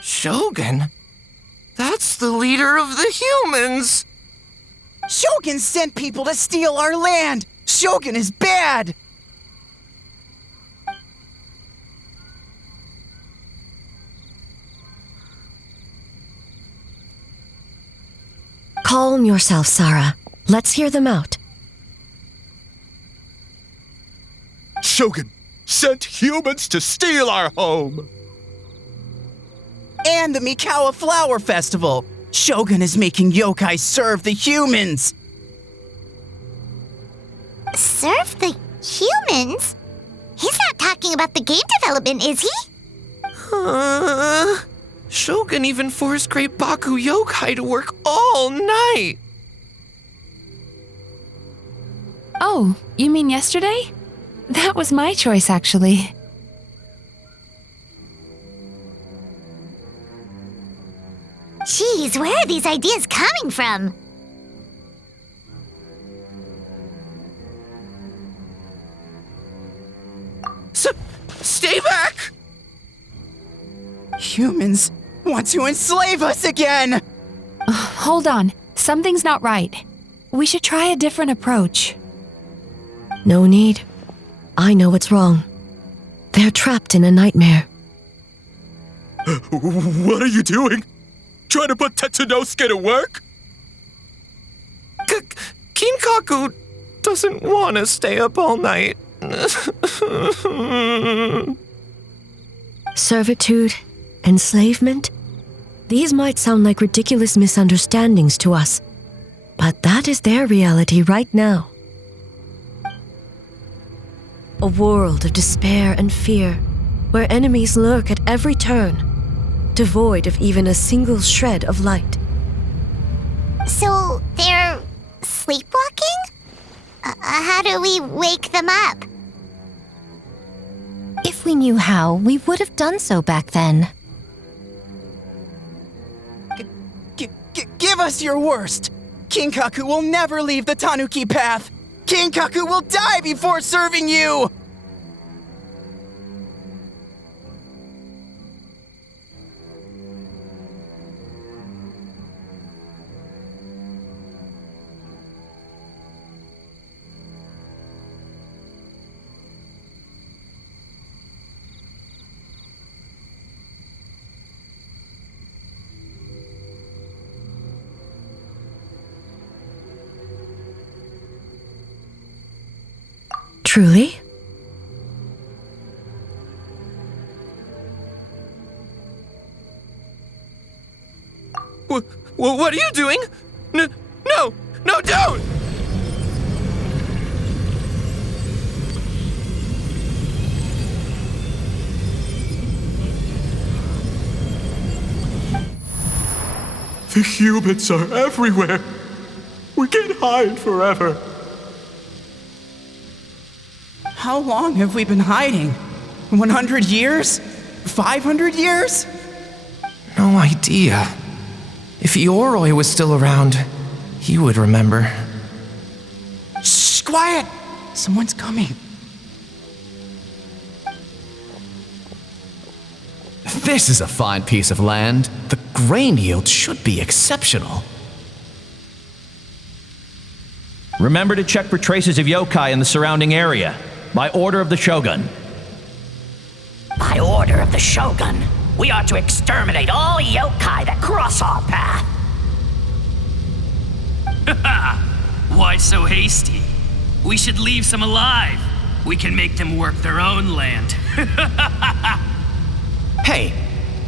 Shogun? That's the leader of the humans! Shogun sent people to steal our land! Shogun is bad! Calm yourself, Sarah. Let's hear them out. Shogun sent humans to steal our home. and the Mikawa Flower Festival. Shogun is making yokai serve the humans. Serve the humans? He's not talking about the game development, is he? Shogun even forced Great Baku Yokai to work all night. Oh, you mean yesterday? That was my choice, actually. Jeez, where are these ideas coming from? Stay back! Humans want to enslave us again! Hold on. Something's not right. We should try a different approach. No need. I know what's wrong. They're trapped in a nightmare. What are you doing? Trying to put Tetsunosuke to work? Kinkaku doesn't want to stay up all night. Servitude, enslavement? These might sound like ridiculous misunderstandings to us, but that is their reality right now. A world of despair and fear, where enemies lurk at every turn, devoid of even a single shred of light. So, they're sleepwalking? How do we wake them up? If we knew how, we would have done so back then. Give us your worst! Kinkaku will never leave the Tanuki path! Kinkaku will die before serving you! Truly? What are you doing? No, don't! The humans are everywhere. We can't hide forever. How long have we been hiding? 100 years? 500 years? No idea. If Ioroi was still around, he would remember. Shh, quiet! Someone's coming. This is a fine piece of land. The grain yield should be exceptional. Remember to check for traces of yokai in the surrounding area. By order of the Shogun. By order of the Shogun, we are to exterminate all yokai that cross our path. Why so hasty? We should leave some alive. We can make them work their own land. Hey,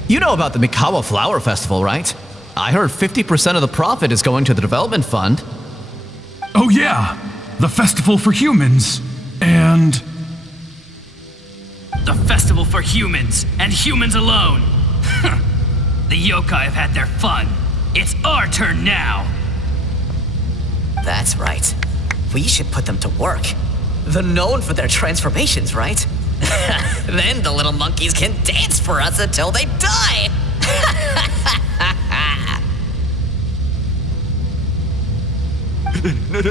you know about the Mikawa Flower Festival, right? I heard 50% of the profit is going to the development fund. Oh yeah, the festival for humans. And... The festival for humans, and humans alone. The yokai have had their fun. It's our turn now. That's right. We should put them to work. They're known for their transformations, right? Then the little monkeys can dance for us until they die!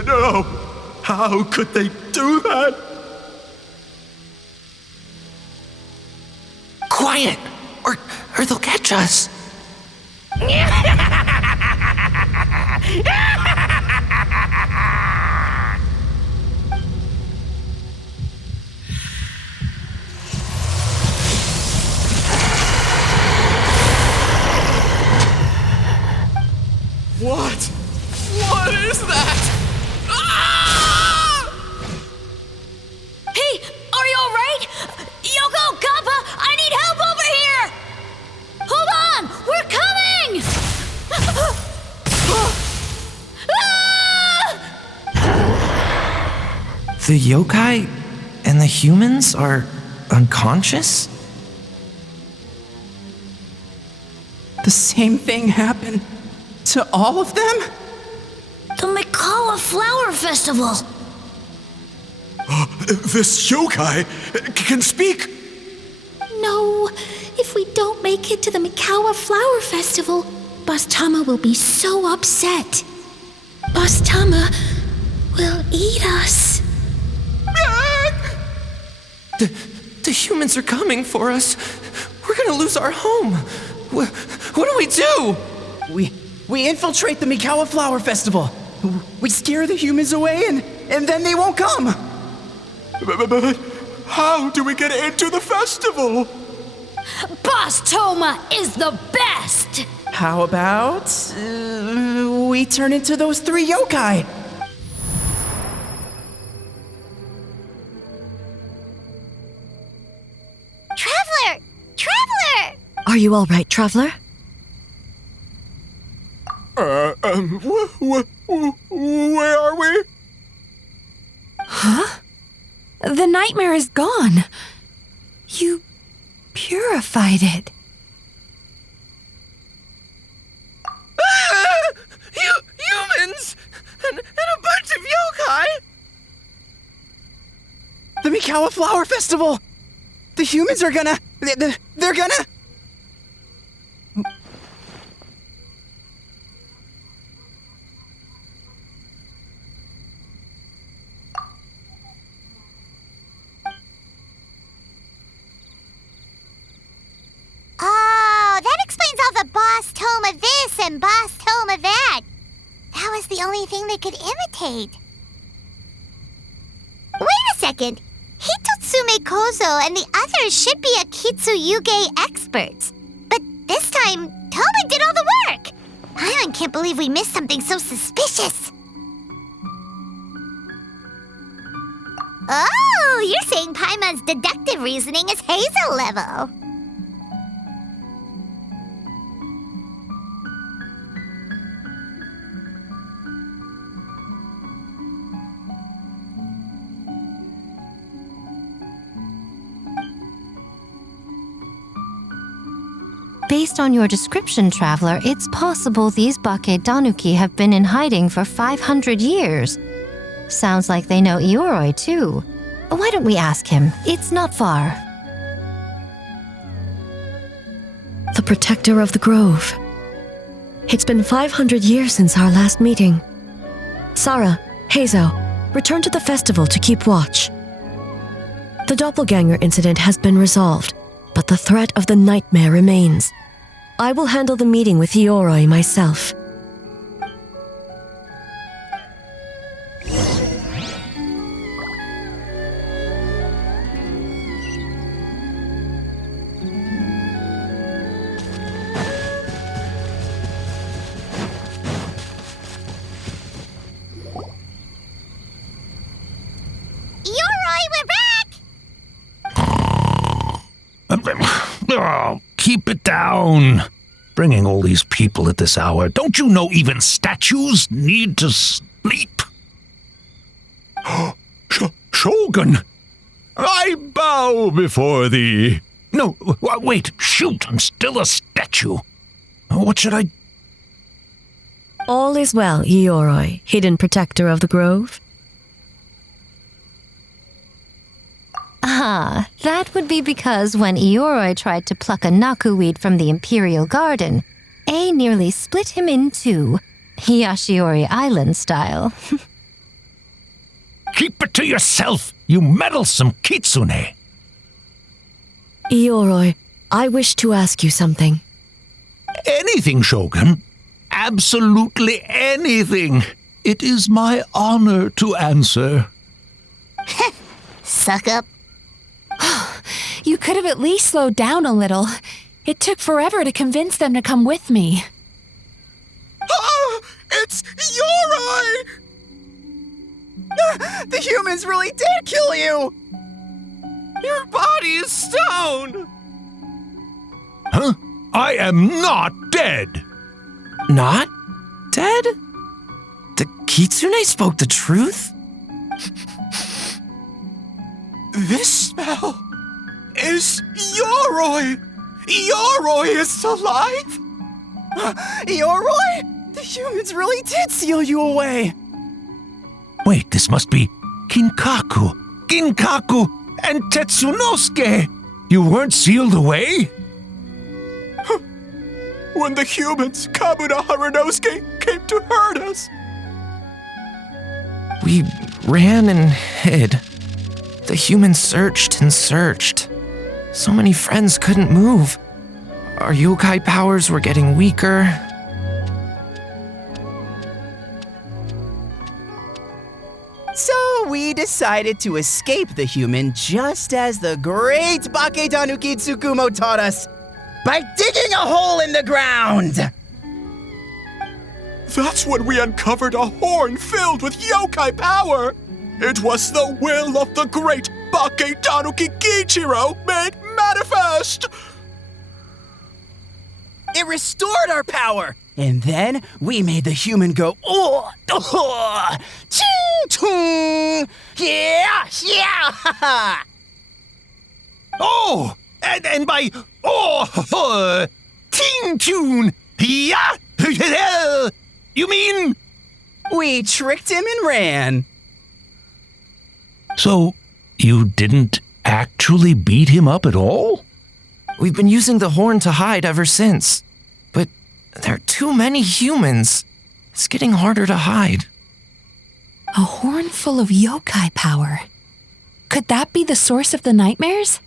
No! How could they do that? Quiet! Or they'll catch us. What? What is that? Hey, are you alright? Yoko, Kappa, I need help over here! Hold on! The yokai and the humans are unconscious? The same thing happened to all of them? The Mikawa Flower Festival! This yokai can speak! No, if we don't make it to the Mikawa Flower Festival, Boss Tama will be so upset. Boss Tama will eat us. The humans are coming for us. We're gonna lose our home. What do we do? We infiltrate the Mikawa Flower Festival. We scare the humans away and then they won't come. But how do we get into the festival? Boss Toma is the best! How about we turn into those 3 yokai? Traveler! Traveler! Are you all right, Traveler? Where are we? Huh? The nightmare is gone. You purified it. Humans! And a bunch of yokai! The Mikawa Flower Festival! The humans are gonna... They're gonna... Oh, that explains all the Boss Toma this and Boss Toma that. That was the only thing they could imitate. Wait a second. Hitotsume Kozo and the others should be Akitsuyuge experts. But this time, Toma did all the work. Paimon can't believe we missed something so suspicious. Oh, you're saying Paimon's deductive reasoning is Hazel level. Based on your description, Traveler, it's possible these Bake Danuki have been in hiding for 500 years. Sounds like they know Ioroi, too. Why don't we ask him? It's not far. The protector of the grove. It's been 500 years since our last meeting. Sarah, Heizo, return to the festival to keep watch. The doppelganger incident has been resolved, but the threat of the nightmare remains. I will handle the meeting with Ioroi myself. Oh, keep it down. Bringing all these people at this hour. Don't you know even statues need to sleep? Shogun! I bow before thee. No, wait, shoot, I'm still a statue. What should I... All is well, Ioroi, hidden protector of the grove. Ah, that would be because when Ioroi tried to pluck a nakuweed from the Imperial Garden, A nearly split him in two, Yashiori Island style. Keep it to yourself, you meddlesome kitsune. Ioroi, I wish to ask you something. Anything, Shogun. Absolutely anything. It is my honor to answer. Suck up. You could have at least slowed down a little. It took forever to convince them to come with me. Oh, it's Ioroi! The humans really did kill you! Your body is stone! Huh? I am not dead! Not dead? The kitsune spoke the truth? This smell is Yoroi! Yoroi is alive! Yoroi? The humans really did seal you away! Wait, this must be Ginkaku, and Tetsunosuke! You weren't sealed away? When the humans, Kabuna Harunosuke, came to hurt us! We ran and hid. The humans searched and searched. So many friends couldn't move. Our yokai powers were getting weaker. So we decided to escape the human just as the great Bakedanuki Tsukumo taught us, by digging a hole in the ground! That's when we uncovered a horn filled with yokai power! It was the will of the great Bakedanuki Gichiro made manifest! It restored our power! And then we made the human go, oh, ching, chung, yeah, ha, ha. Oh, and by ting tune, yeah, you mean? We tricked him and ran. So, you didn't actually beat him up at all? We've been using the horn to hide ever since. But there are too many humans. It's getting harder to hide. A horn full of yokai power. Could that be the source of the nightmares?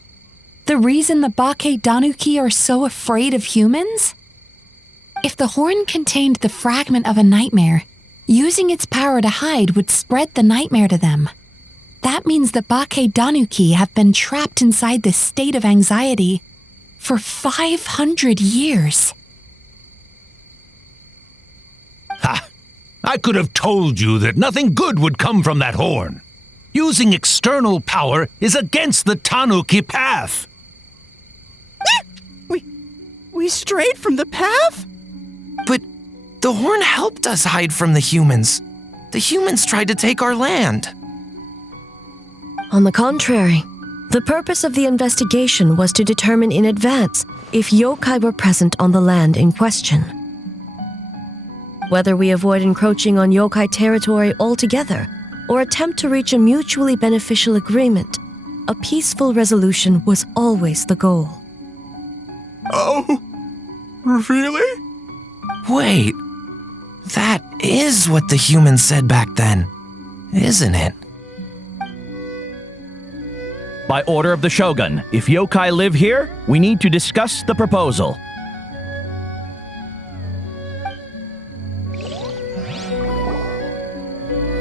The reason the Bakedanuki are so afraid of humans? If the horn contained the fragment of a nightmare, using its power to hide would spread the nightmare to them. That means the Bakedanuki have been trapped inside this state of anxiety for 500 years. Ha! I could have told you that nothing good would come from that horn. Using external power is against the Tanuki path. We strayed from the path? But the horn helped us hide from the humans. The humans tried to take our land. On the contrary, the purpose of the investigation was to determine in advance if yokai were present on the land in question. Whether we avoid encroaching on yokai territory altogether or attempt to reach a mutually beneficial agreement, a peaceful resolution was always the goal. Oh, really? Wait, that is what the humans said back then, isn't it? By order of the Shogun, if yokai live here, we need to discuss the proposal.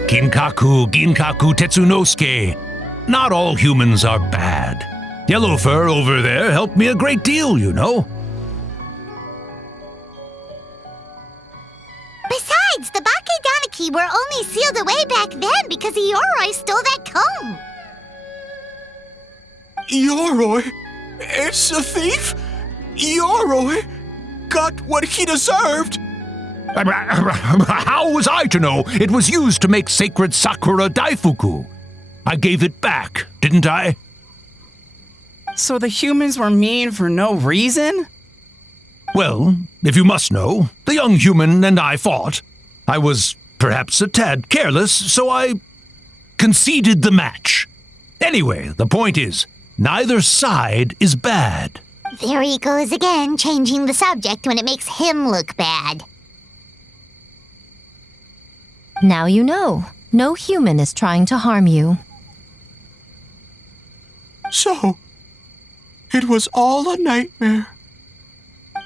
Ginkaku Tetsunosuke. Not all humans are bad. Yellowfur over there helped me a great deal, you know. Besides, the Bakedanuki were only sealed away back then because Yoroi stole that comb. Yoroi is a thief? Yoroi got what he deserved? How was I to know it was used to make sacred Sakura Daifuku? I gave it back, didn't I? So the humans were mean for no reason? Well, if you must know, the young human and I fought. I was perhaps a tad careless, so I conceded the match. Anyway, the point is, neither side is bad. There he goes again, changing the subject when it makes him look bad. Now you know. No human is trying to harm you. So, it was all a nightmare.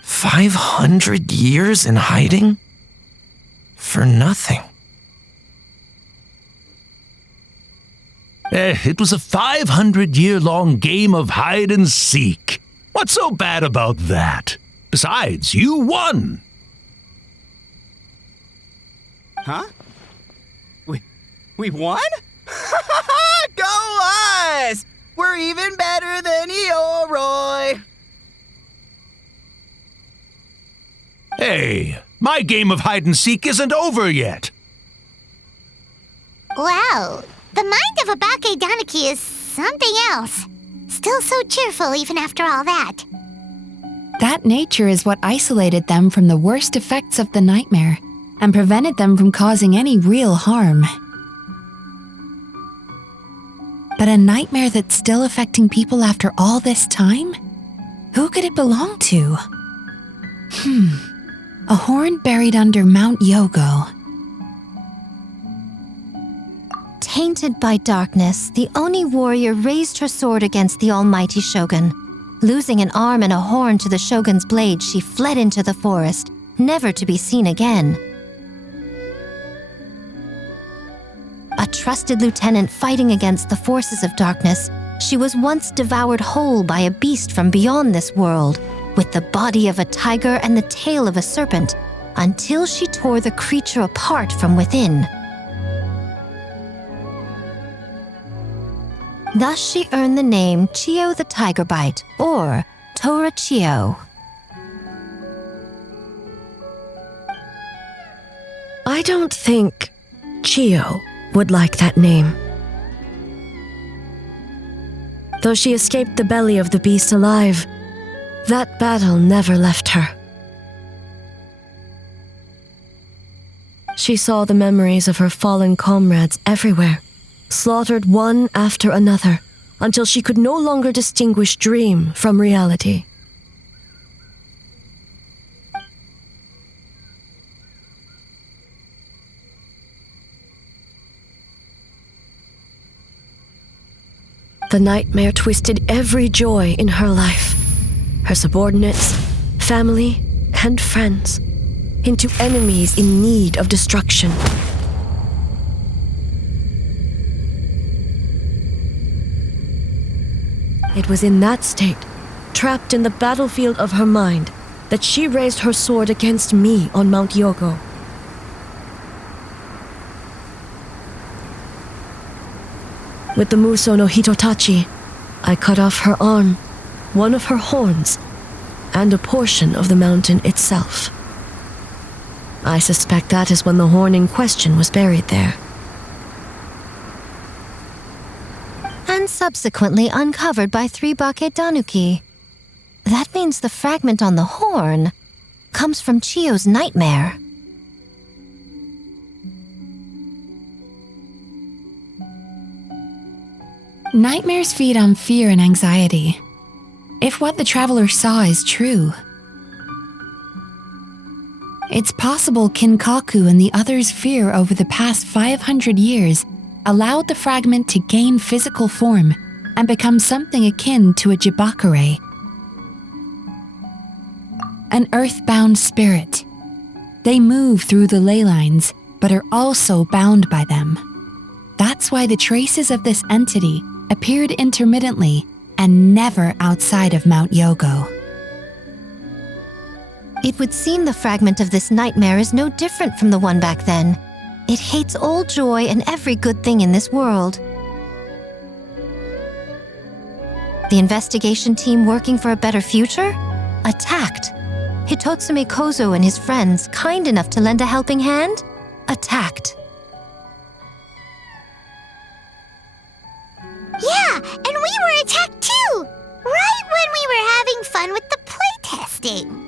500 years in hiding? For nothing. It was a 500-year-long game of hide and seek. What's so bad about that? Besides, you won. Huh? We won? Go us! We're even better than Yoroi! Hey, my game of hide and seek isn't over yet. Wow, the mind of a Bakedanuki is something else. Still so cheerful even after all that. That nature is what isolated them from the worst effects of the nightmare and prevented them from causing any real harm. But a nightmare that's still affecting people after all this time? Who could it belong to? A horn buried under Mount Yogo. Tainted by darkness, the Oni warrior raised her sword against the almighty shogun. Losing an arm and a horn to the shogun's blade, she fled into the forest, never to be seen again. A trusted lieutenant fighting against the forces of darkness, she was once devoured whole by a beast from beyond this world, with the body of a tiger and the tail of a serpent, until she tore the creature apart from within. Thus she earned the name Chiyo the Tiger Bite, or Tora Chiyo. I don't think Chiyo would like that name. Though she escaped the belly of the beast alive, that battle never left her. She saw the memories of her fallen comrades everywhere, slaughtered one after another, until she could no longer distinguish dream from reality. The nightmare twisted every joy in her life, her subordinates, family, and friends, into enemies in need of destruction. It was in that state, trapped in the battlefield of her mind, that she raised her sword against me on Mount Yogo. With the Muso no Hitotachi, I cut off her arm, one of her horns, and a portion of the mountain itself. I suspect that is when the horn in question was buried there. And subsequently uncovered by 3 Baketanuki. That means the fragment on the horn comes from Chiyo's nightmare. Nightmares feed on fear and anxiety. If what the traveler saw is true, it's possible Kinkaku and the others' fear over the past 500 years allowed the fragment to gain physical form and become something akin to a jibakure, an earthbound spirit. They move through the ley lines, but are also bound by them. That's why the traces of this entity appeared intermittently and never outside of Mount Yogo. It would seem the fragment of this nightmare is no different from the one back then. It hates all joy and every good thing in this world. The investigation team working for a better future? Attacked. Hitotsume Kozo and his friends, kind enough to lend a helping hand? Attacked. Yeah, and we were attacked too! Right when we were having fun with the playtesting.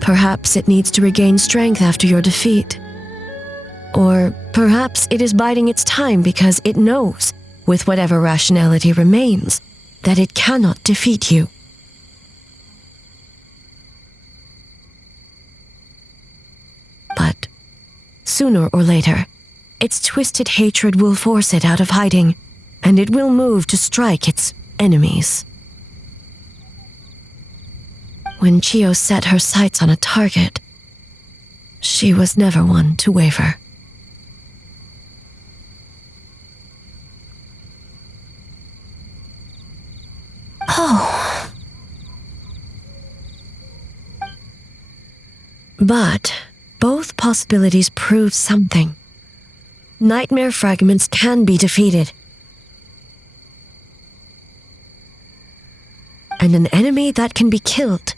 Perhaps it needs to regain strength after your defeat. Or perhaps it is biding its time because it knows, with whatever rationality remains, that it cannot defeat you. But sooner or later, its twisted hatred will force it out of hiding, and it will move to strike its enemies. When Chiyo set her sights on a target, she was never one to waver. Oh. But both possibilities prove something. Nightmare fragments can be defeated. And an enemy that can be killed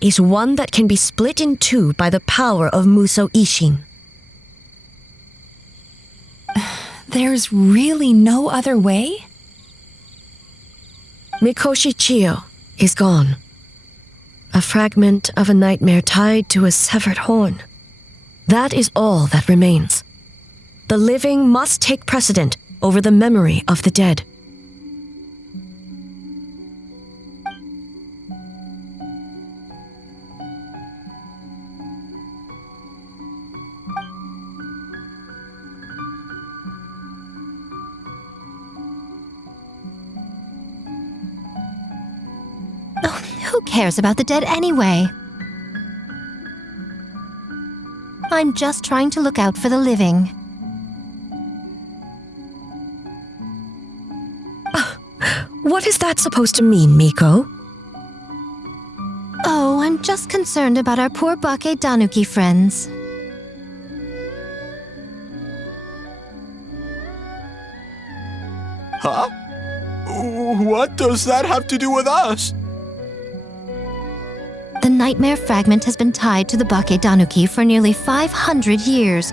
is one that can be split in two by the power of Muso Ishin. There's really no other way? Mikoshi Chiyo is gone. A fragment of a nightmare tied to a severed horn. That is all that remains. The living must take precedent over the memory of the dead. Who cares about the dead anyway? I'm just trying to look out for the living. What is that supposed to mean, Miko? Oh, I'm just concerned about our poor Bake Tanuki friends. Huh? What does that have to do with us? The nightmare fragment has been tied to the Bake Tanuki for nearly 500 years.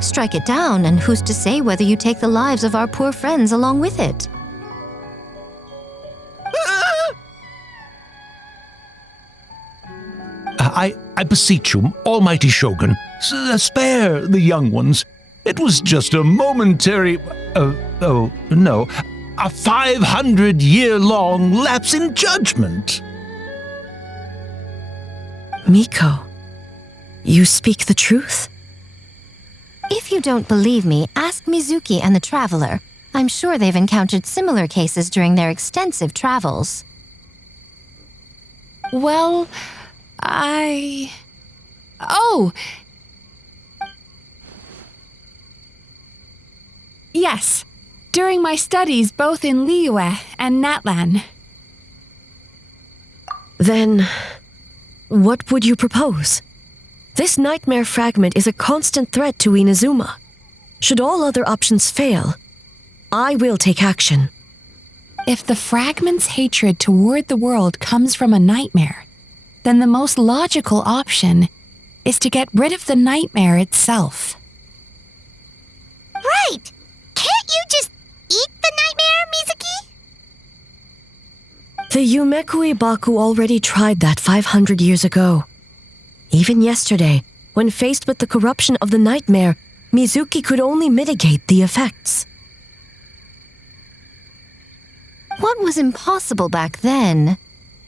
Strike it down, and who's to say whether you take the lives of our poor friends along with it? I beseech you, almighty Shogun, spare the young ones. It was just a momentary, a 500-year-long lapse in judgment. Miko, you speak the truth? If you don't believe me, ask Mizuki and the Traveler. I'm sure they've encountered similar cases during their extensive travels. Well, Oh! Yes, during my studies both in Liyue and Natlan. Then, what would you propose? This nightmare fragment is a constant threat to Inazuma. Should all other options fail, I will take action. If the fragment's hatred toward the world comes from a nightmare, then the most logical option is to get rid of the nightmare itself. Right! Can't you just eat the nightmare, Mizuki? The Yumekui Baku already tried that 500 years ago. Even yesterday, when faced with the corruption of the nightmare, Mizuki could only mitigate the effects. What was impossible back then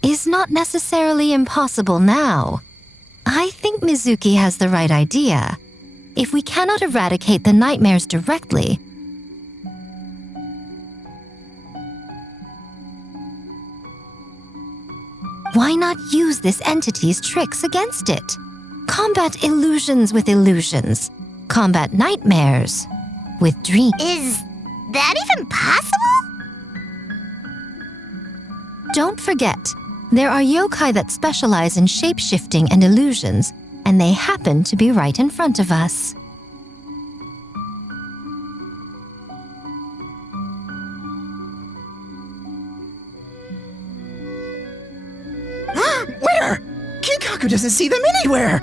is not necessarily impossible now. I think Mizuki has the right idea. If we cannot eradicate the nightmares directly, why not use this entity's tricks against it? Combat illusions with illusions. Combat nightmares with dreams. Is that even possible? Don't forget, there are yokai that specialize in shape-shifting and illusions, and they happen to be right in front of us. Where? Kinkaku doesn't see them anywhere!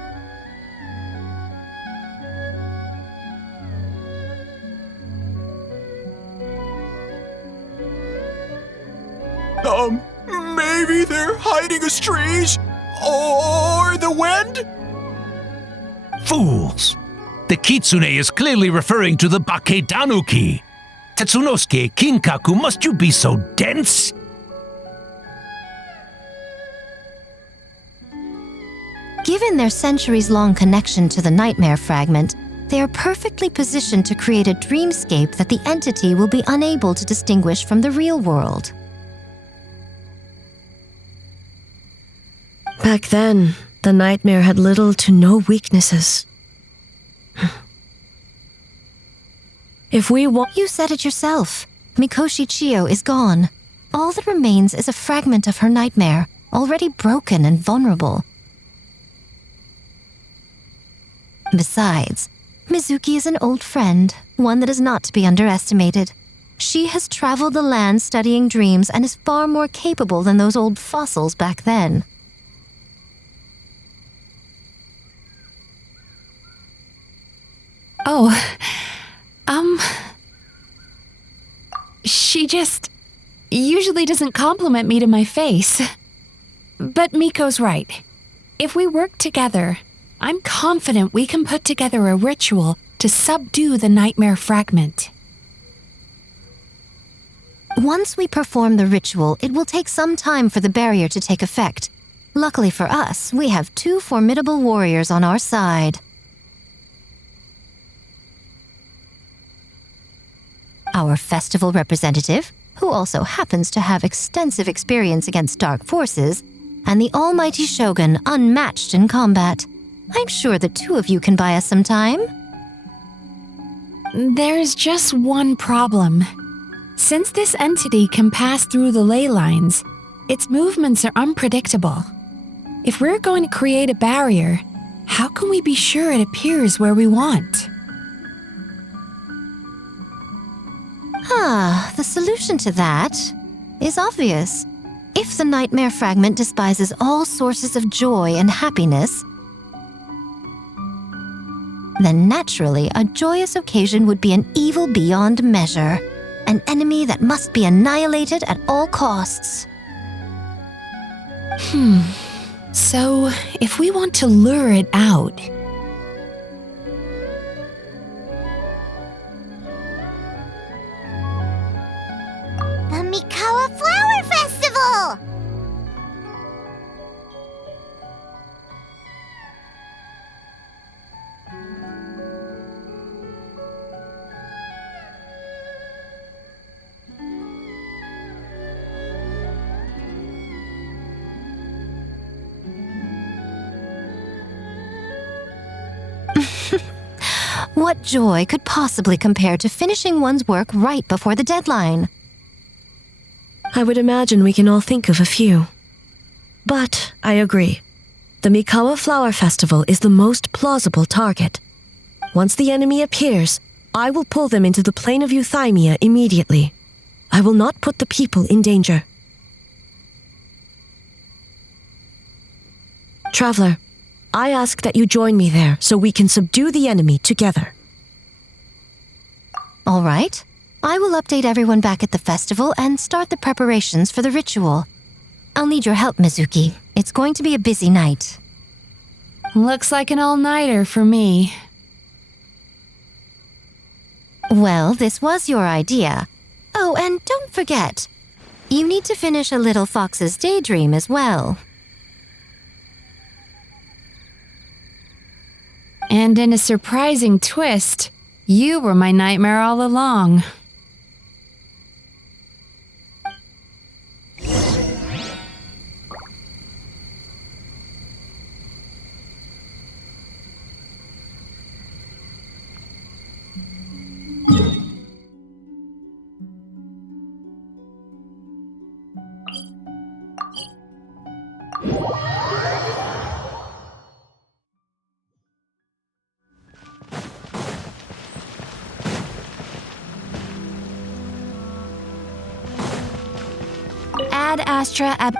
Maybe they're hiding us trees? Or the wind? Fools! The kitsune is clearly referring to the Bake Tanuki. Tetsunosuke, Kinkaku, must you be so dense? Given their centuries-long connection to the nightmare fragment, they are perfectly positioned to create a dreamscape that the entity will be unable to distinguish from the real world. Back then, the nightmare had little to no weaknesses. If we want... You said it yourself. Mikoshi Chiyo is gone. All that remains is a fragment of her nightmare, already broken and vulnerable. Besides, Mizuki is an old friend, one that is not to be underestimated. She has traveled the land studying dreams and is far more capable than those old fossils back then. She just usually doesn't compliment me to my face. But Miko's right. If we work together, I'm confident we can put together a ritual to subdue the nightmare fragment. Once we perform the ritual, it will take some time for the barrier to take effect. Luckily for us, we have 2 formidable warriors on our side. Our festival representative, who also happens to have extensive experience against dark forces, and the almighty Shogun, unmatched in combat. I'm sure the 2 of you can buy us some time. There's just one problem. Since this entity can pass through the ley lines, its movements are unpredictable. If we're going to create a barrier, how can we be sure it appears where we want? The solution to that is obvious. If the nightmare fragment despises all sources of joy and happiness, then naturally a joyous occasion would be an evil beyond measure, an enemy that must be annihilated at all costs. So, if we want to lure it out, The Mikawa Flower Festival! What joy could possibly compare to finishing one's work right before the deadline? I would imagine we can all think of a few. But I agree. The Mikawa Flower Festival is the most plausible target. Once the enemy appears, I will pull them into the plane of Euthymia immediately. I will not put the people in danger. Traveler, I ask that you join me there so we can subdue the enemy together. All right. I will update everyone back at the festival and start the preparations for the ritual. I'll need your help, Mizuki. It's going to be a busy night. looks like an all-nighter for me. Well, this was your idea. Oh, and don't forget, you need to finish a Little Fox's Daydream as well. And in a surprising twist, you were my nightmare all along. Ad Astra ab...